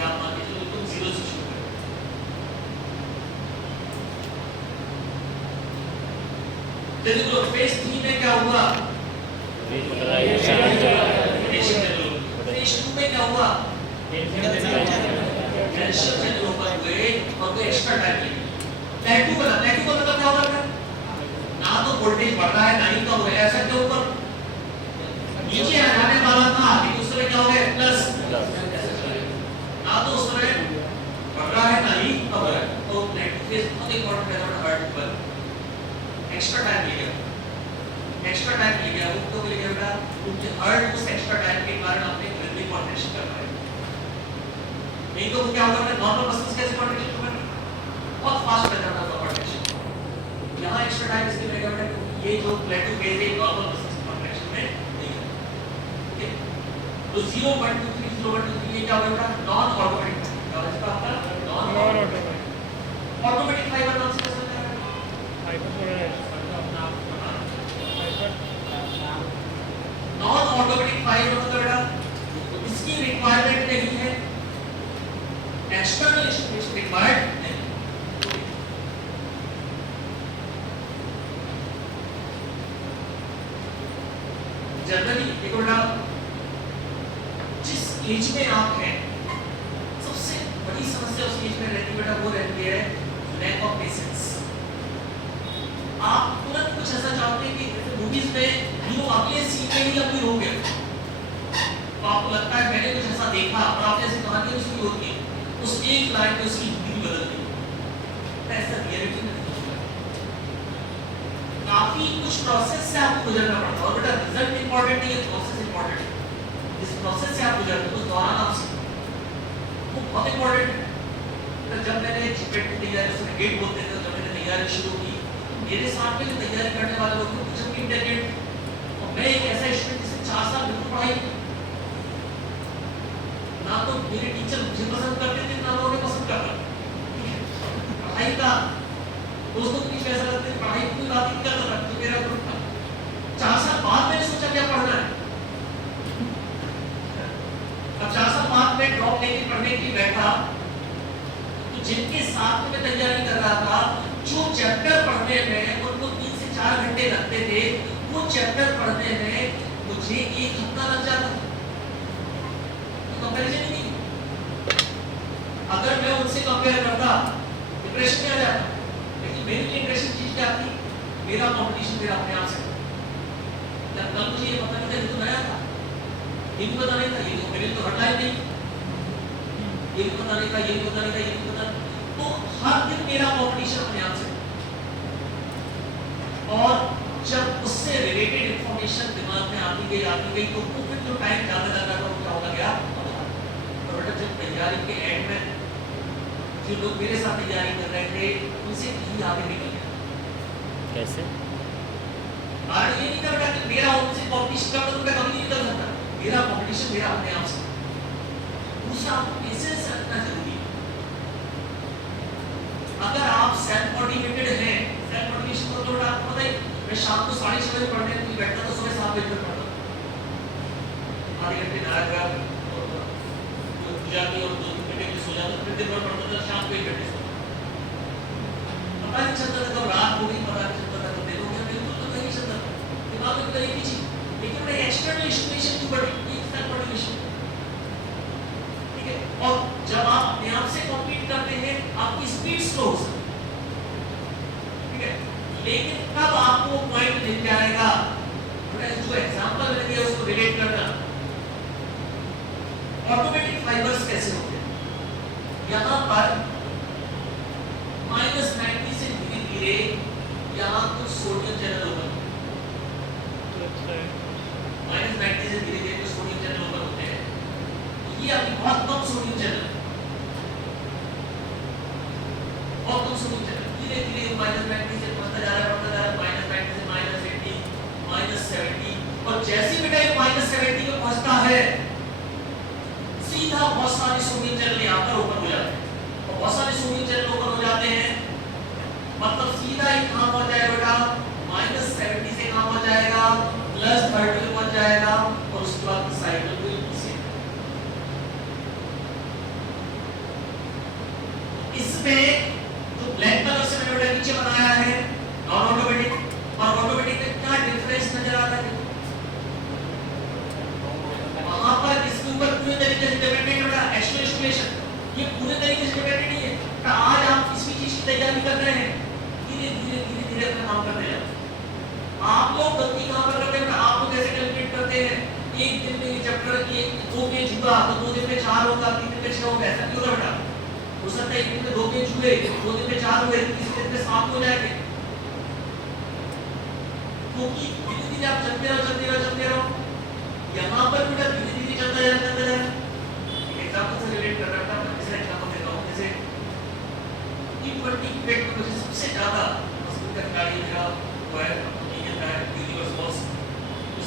या मान लीजिए बिल्कुल 0 से शुरू करें। देखो फेज 3 में क्या हुआ, फेज 2 में क्या हुआ, कैल्शियम चैनल ओपन हुए और तो एक्स्ट्रा टाइम लगी। प्लेटो का मतलब क्या होता है, वोल्टेज बढ़ रहा है ना ही कम हो रहा है, ऐसा क्यों ऊपर नीचे आने वाला था लेकिन उस समय क्या हो गया प्लस, ना तो उस समय बढ़ रहा है ना ही कम हो रहा है। तो इलेक्ट्रिक फेज बहुत इंपॉर्टेंट है हमारा हर्ट पर एक्स्ट्रा टाइम मिलेगा, एक्स्ट्रा टाइम मिलेगा वो तो मिलेगा बेटा क्योंकि हर्ट उस एक्स्ट्रा टाइम के कारण अपने रिदमिक कॉन्ट्रैक्शन कर रहा है। नहीं तो क्या होगा अपने नॉर्मल मसल्स कैसे कॉन्ट्रैक्शन करेंगे, बहुत फास्ट हो जाता है कॉन्ट्रैक्शन। यहाँ एक्स्ट्रा टाइम इसलिए मिलेगा बेटा क्योंकि ये जो प्लेटो फेज है नॉर्मल मसल्स कॉन्ट्रैक्शन में नहीं है। ठीक है, तो 0 1 2 3 0 1 2 3 ये क्या होगा बेटा नॉन ऑटोमेटिक, क्या होगा इसका आपका नॉन ऑटोमेटिक। ऑटोमेटिक फाइबर नाम से कैसे होता है hyperpolarise non automatic fibre मतलब बेटा इसकी रिक्वायरमेंट नहीं है, एक्सटर्नल स्टिमुलेशन रिक्वायर्ड नहीं। जनरली देखो बेटा जिस एज में आप हैं सबसे बड़ी समस्या उस एज में रहती है बेटा वो रहती है लैक ऑफ पेशेंस। आप तुरंत कुछ ऐसा चाहते हैं कि जैसे मूवीज में हीरो अगले सीन में ही अपनी हो गया, तो आपको लगता है मैंने कुछ ऐसा देखा और आपने ऐसी कहानी उसकी होती है उस एक लाइन में उसकी जिंदगी बदल गई। ऐसा रियलिटी में नहीं होता, काफी कुछ प्रोसेस से आपको गुजरना पड़ता है और बेटा रिजल्ट इंपॉर्टेंट नहीं है, प्रोसेस इंपॉर्टेंट है। जिस प्रोसेस से आप गुजरते हो उस दौरान आप सीखो वो बहुत इंपॉर्टेंट है। तो जब मैंने जीपेट की तैयारी उसमें गेट बोलते थे, जब मैंने तैयारी शुरू की मेरे साथ में जो तैयारी करने वाले लोग थे कुछ भी इंटेलिजेंट और मैं एक ऐसा स्टूडेंट जिसने 4 साल बिल्कुल पढ़ाई ना, तो मेरे टीचर मुझे पसंद करते थे ना उन्हें पसंद करता। पढ़ाई का दोस्तों के बीच ऐसा लगता है पढ़ाई की कोई बात ही नहीं करता था, जो मेरा ग्रुप था 4 साल बाद मैंने सोचा क्या पढ़ना है। अब 4 साल बाद मैं ड्रॉप लेके पढ़ने के लिए बैठा तो जिनके साथ में मैं तैयारी कर रहा था जो चैप्टर पढ़ने में उनको 3 से 4 घंटे लगते थे वो चैप्टर पढ़ने में मुझे 1 हफ्ता लग जाता था। कंपैरिजन ही नहीं, अगर मैं उनसे कंपेयर करता डिप्रेशन में आ जाता। लेकिन मेरे लिए इंटरेस्टिंग चीज क्या थी, मेरा कंपटीशन मेरा अपने आप से था। कल मुझे ये पता नहीं था, ये तो नया था, ये भी पता नहीं था, ये तो मेरे लिए तो हटलाइन नहीं, ये भी पता नहीं था, ये भी पता नहीं था, ये भी पता नहीं। तो हर दिन मेरा कंपटीशन अपने आप से। और जब उससे रिलेटेड इंफॉर्मेशन दिमाग में आती गई तो वो फिर जो टाइम ज्यादा लग रहा था वो क्या होता गया। और बेटा जब तैयारी के एंड में जो लोग मेरे साथ तैयारी कर रहे थे उनसे कहीं आगे निकल गया। कैसे? कारण ये नहीं कर रहा कि मेरा उनसे कंपटीशन करता तो मैं कभी नहीं निकल सकता, मेरा कंपटीशन मेरा अपने आप से। दूसरा आपको पेशेंस रखना जरूरी है। अगर आप सेल्फ मोटिवेटेड हैं, सेल्फ मोटिवेशन को थोड़ा आपको पता है मैं शाम को 6:30 बजे पढ़ने के लिए बैठता तो सुबह 7 बजे तक पढ़ता, आधे घंटे नहाया पूजा की और 2 घंटे के सो जाता, फिर दिन भर पढ़ता था, शाम को 1 घंटे सोता। पता नहीं चलता था कब रात हो गई, पता नहीं चलता था कब दिन हो गया, बिल्कुल तो नहीं चलता था दिमाग में कहीं की चीज। लेकिन मैं एक्सटर्नल स्टिमुलेशन की बड़ी सेल्फ मोटिवेशन, ठीक है। और जब आप अपने आप से कॉम्पीट करते हैं आपकी स्पीड स्लो हो सकती है, ठीक है। लेकिन कब आपको पॉइंट मिल जाएगा, जो एग्जांपल मैंने दिया उसको रिलेट करना। ऑटोमेटिक फाइबर्स कैसे होते हैं, यहाँ पर -90 से धीरे धीरे यहाँ कुछ सोडियम चैनल ओपन, -90 से धीरे धीरे कुछ सोडियम चैनल ओपन होते हैं। ये अभी बहुत कम सोडियम चैनल, बहुत कम सोडियम चैनल धीरे धीरे -90 से बढ़ता जा रहा है, -90 से -80 -70 और जैसे बेटा ये -70 पे पहुंचता है सीधा बहुत सारे सोडियम चैनल यहाँ पर ओपन हो जाते हैं और बहुत सारे सोडियम चैनल ओपन हो जाते हैं मतलब सीधा ही कहाँ पहुंच जाएगा बेटा -70 से कहाँ पहुंच जाएगा +30 पे पहुंच जाएगा और उसके बाद साइकिल को पीछे। इसमें जो ब्लैक कलर से मैंने बेटा नीचे बनाया है नॉन ऑटोमेटिक और ऑटोमेटिक में क्या डिफरेंस नजर आता है, वहां पर इसके ऊपर पूरी तरीके से डिपेंडेंट होगा एक्सप्लेनेशन, ये पूरे तरीके से डिपेंडेंट नहीं है। तो आज आप किसी चीज की तैयारी कर रहे हैं धीरे धीरे धीरे धीरे अपना काम करते जाओ, एक दिन में ये चैप्टर एक 2 पेज हुआ तो 2 दिन में 4 होगा, 3 दिन में 6 होगा, ऐसा क्यों होगा बेटा? हो सकता है एक दिन में 2 पेज हुए, 2 दिन में 4 हुए, तीसरे दिन में 7 हो जाएंगे। क्योंकि धीरे-धीरे आप चलते रहो। यहाँ पर बेटा धीरे-धीरे चलता जाएगा। एग्जांपल से रिलेट कर रहा था, दूसरा एग्जांपल देता हूँ। जैसे T20 क्रिकेट में मुझे सबसे ज्यादा पसंद का खिलाड़ी मेरा वो है, खेलता है यूनिवर्स बॉस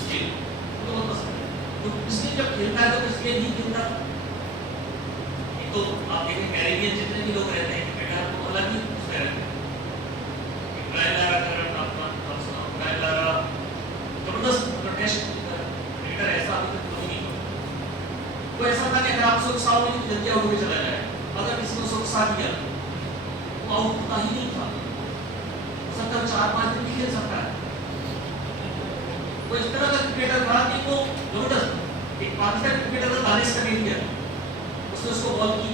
स्टील, मुझे बहुत पसंद है। तो स्टील जब खेलता है तो इसलिए नहीं खेलता। एक तो आप देखें कैरेबियन जितने भी लोग रहते हैं क्रिकेटर वो अलग ही उसमें रहते हैं। ब्रायन लारा जबरदस्त टेस्ट क्रिकेटर ऐसा अभी तक कोई नहीं हुआ। वो ऐसा था कि अगर आप 100 साल में जल्दी आउट हो चला जाए, अगर किसी को 100 साल किया आउट होता ही नहीं था। हो सकता है 4-5 दिन भी खेल सकता है। वो इस तरह का क्रिकेटर था कि वो जबरदस्त एक पाकिस्तान क्रिकेटर का दानिश करने दिया, उसने उसको बॉल की,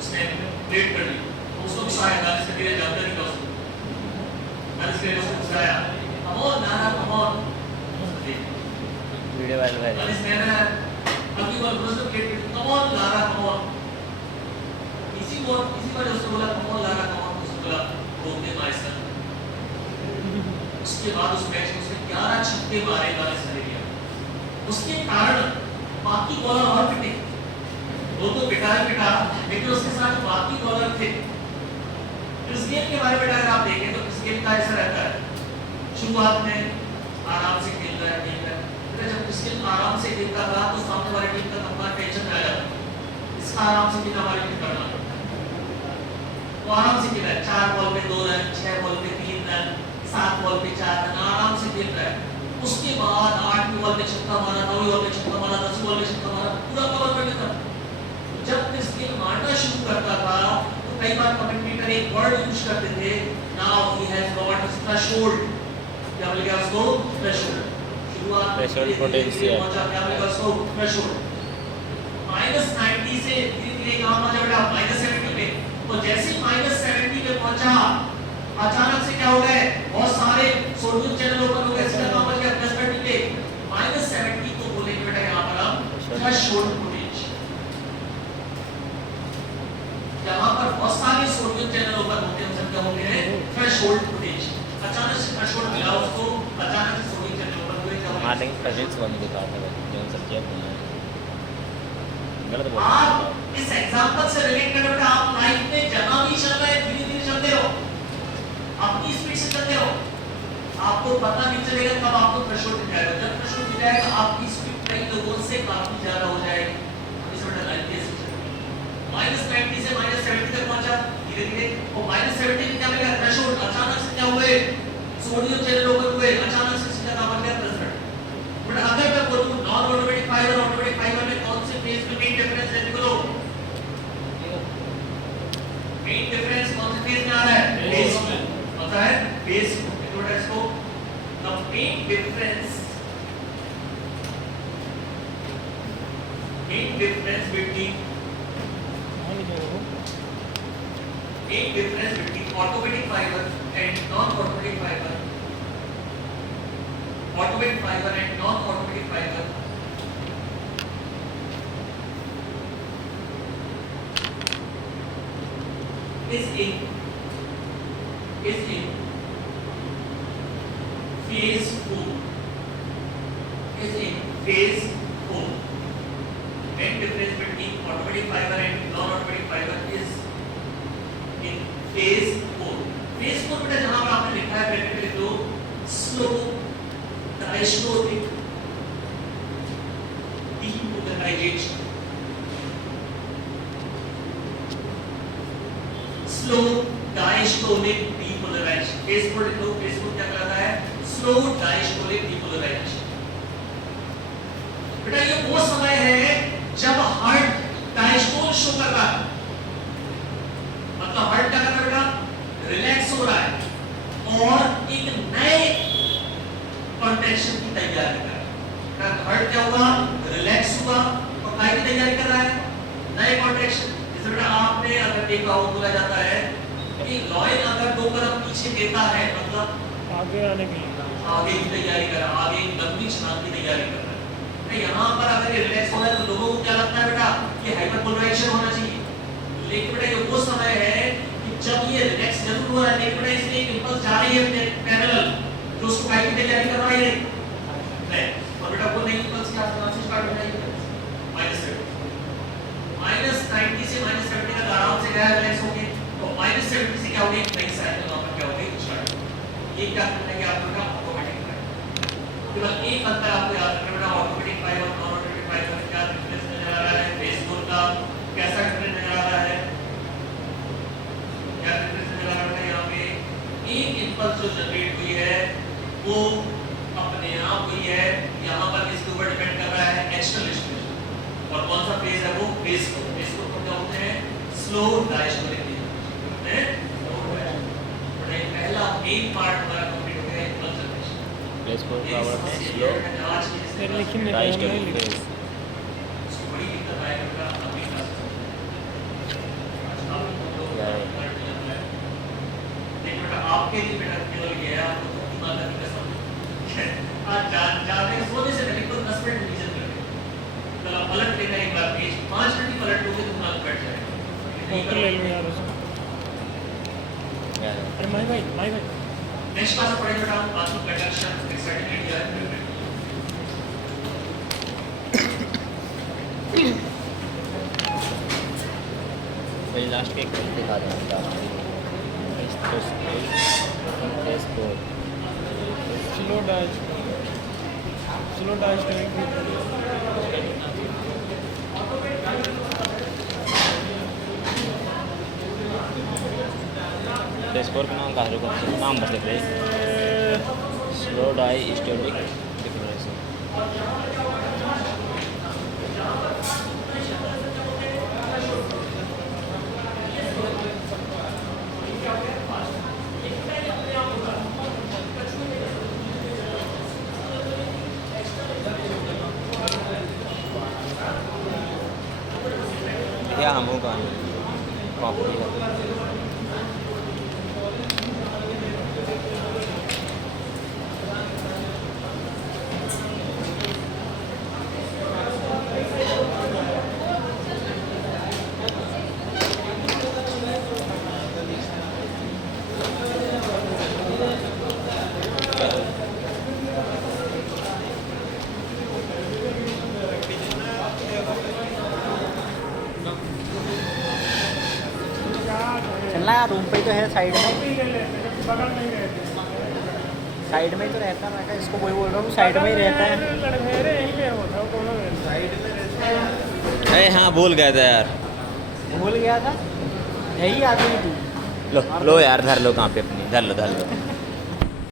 उसने प्लेट कर दी, तो उसको गुस्साया, दानिश करने दिया, जानता नहीं था उसको, दानिश करने उसको गुस्साया, कमॉन नारा कमॉन, वीडियो वायरल है। दानिश कह रहा है अभी बॉल उसने प्लेट कर दी, कमॉन नारा कमॉन, इसी बार उसने बोला कमॉन लारा कमॉन, उसने बोला रोकने माइसन। उसके बाद उस मैच में उसने 11 छक्के मारे दानिश ने लिया। उसके कारण बाकी बॉलर और पिटे, वो तो पिटा लेकिन उसके साथ बाकी बॉलर थे। इस गेम के बारे में अगर आप देखें तो इस गेम का ऐसा रहता है, शुरुआत में आराम से खेल रहा है, फिर जब इस गेम आराम से खेलता था तो सामने वाली टीम का कमाल टेंशन में आ जाता, इसका आराम से खेलना हमारी टीम करना, वो आराम से खेल रहा है, 4 बॉल पे 2 रन, 6 बॉल पे 3 रन, 7 बॉल पे 4 रन, आराम से खेल रहा है। उसके बाद 8 बॉल पे छक्का मारा, 9 बॉल पे छक्का मारा, 10 बॉल पे छक्का मारा, पूरा कवर कर लेता। जब इस गेम मारना शुरू करता था तो कई बार कमेंटेटर एक वर्ड यूज करते थे, now he has got a threshold, क्या बोल गया उसको? थ्रेशोल्ड। शुरुआत थ्रेशोल्ड पोटेंशियल पहुंचा, क्या बोल गया उसको? थ्रेशोल्ड। -90 से धीरे-धीरे कहां पहुंचा बेटा? -70 पे। तो जैसे ही -70 पे पहुंचा, अचानक से क्या हो गए? बहुत सारे सोडियम चैनल ओपन हो गए, इसका नाम बच गया +30 पे। -70 को बोलेंगे बेटा यहां पर हम थ्रेशोल्ड पोटेंशियल। जहां पर बहुत सारे सोडियम चैनल ओपन होते हैं उसे क्या बोलते हैं? Threshold potential. अचानक से थ्रेशोल्ड मिला उसको, अचानक से सोडियम चैनल ओपन हुए, क्या हाँ लेकिन फिजिक्स वन की बात है जो सब्जेक्ट है गलत बोल रहा आप इस एग्जांपल से रिलेट करके बेटा आप लाइफ में जहां भी चल रहे हैं धीरे-धीरे चलते रहो, अपनी स्पीड से चलते रहो, आपको पता नहीं चलेगा कब आपको थ्रेशोल्ड मिल जाएगा। जब थ्रेशोल्ड मिल जाएगा आपकी स्पीड कई लोगों से काफी ज्यादा हो जाएगी। इस बेटा लाइफ से -90 से -70 तक पहुंचा, धीरे-धीरे वो -70 में क्या मिला? थ्रेशोल्ड। अचानक से क्या हुए? सोडियम चैनल ओपन हुए, अचानक से सीधा काम बन गया +30। बट अगर मैं बोलूं non automatic fibre, automatic fibre में कौन से फेज में मेन डिफरेंस है? निकलो, मेन डिफरेंस कौन से फेज में आ रहा है? फेज में पता है, फेज निकलो इसको। The main difference between automatic fiber and non-automatic fiber, automatic fiber and non-automatic fiber is in phase 4. Main difference between automatic fiber and non-automatic fiber is in phase 4. Phase 4 बेटा जहां पर आपने लिखा है ब्रैकेट में लिख दो slow diastolic depolymerization. Slow diastolic depolymerization. phase 4 लिख दो, phase 4 क्या कहलाता है? Slow diastolic depolymerization. बेटा ये वो समय है जब हार्ट डायस्टोल शो कर रहा है, मतलब हार्ट क्या कर रहा है बेटा? रिलैक्स हो रहा है और एक नए कॉन्ट्रैक्शन की तैयारी कर रहा है। हार्ट क्या हुआ? रिलैक्स हुआ और काय की तैयारी कर रहा है? नए कॉन्ट्रैक्शन। जैसे बेटा आपने अगर देखा हो, बोला जाता है कि लॉयन अगर 2 कदम पीछे देता है मतलब आगे आने के लिए आगे की तैयारी कर रहा है, आगे की लंबी छलांग की तैयारी कर रहा है। तो यहाँ पर अगर ये रिलैक्स हो रहा है तो लोगों को क्या लगता है बेटा कि हाइपरपोलराइजेशन होना चाहिए, लेकिन बेटा ये वो समय है कि जब ये रिलैक्स जरूर हो रहा है लेकिन बेटा इसमें एक इंपल्स जा रही है पैरेलल जो उसको फाइट की तैयारी कर रहा है नहीं, और बेटा वो नहीं इंपल्स के आसपास से स्टार्ट हो जाएगी -90 से -70 का आराम से गया रिलैक्स हो गए, तो -70 से क्या हो गई नई साइकिल वहां पर क्या हो गई स्टार्ट। ये क्या करना है आपका ऑटोमेटिक पाई, केवल एक अंतर आपको याद रखना बेटा ऑटोमेटिक पाई और नॉन ऑटोमेटिक पाई में क्या डिफरेंस नजर आ रहा है, बेस कोड का कैसा डिफरेंस नजर आ रहा है, क्या डिफरेंस नजर आ रहा है। यहाँ पे एक इंपल्स जो जनरेट हुई है वो अपने आप हुई है, यहाँ पर इसके ऊपर डिपेंड कर रहा है एक्सटर्नल स्टिमुलस, और कौन सा फेज है वो फेज को क्या होते हैं स्लो डायस्टोलिक है। तो पहला मेन पार्ट हमारा कंप्लीट हो गया इंपल्स जनरेशन। प्लेस फोर का वर्ड है स्लो फिर लिखी में डायस्टोलिक फेज। इसको बड़ी दिक्कत आएगा अभी क्लास देखिए बेटा आपके लिए बेटा केवल ये है आपको तो माता की कसम आज जाने सोने से पहले को 10 मिनट रिवीजन कर कल आप पलट लेना एक बार पेज 5 मिनट ही पलट लोगे तो दिमाग बैठ जाएगा। फोटो ले लो यार उसको। अरे माई भाई नेक्स्ट क्लास में पढ़ेंगे बेटा हम बात में कंडक्शन एक्साइटिंग आइडिया है। वही लास्ट के एक दिखा दें place four slow diastolic place four का नाम कहा नाम बता देते स्लो डायस्टोलिक डिफरेंस। क्या हम होगा कॉपी चलना यार रूम पे ही तो है साइड में, बगल में ही रहते साइड में ही तो रहता है। मैं कहा इसको वही बोल रहा हूँ साइड में ही रहता है। लड़के यहीं पे होता है दोनों साइड में रहते हैं। अरे हाँ भूल गया था यार, भूल गया था, यही आदमी तू। लो यार धर लो कहाँ पे अपनी धर लो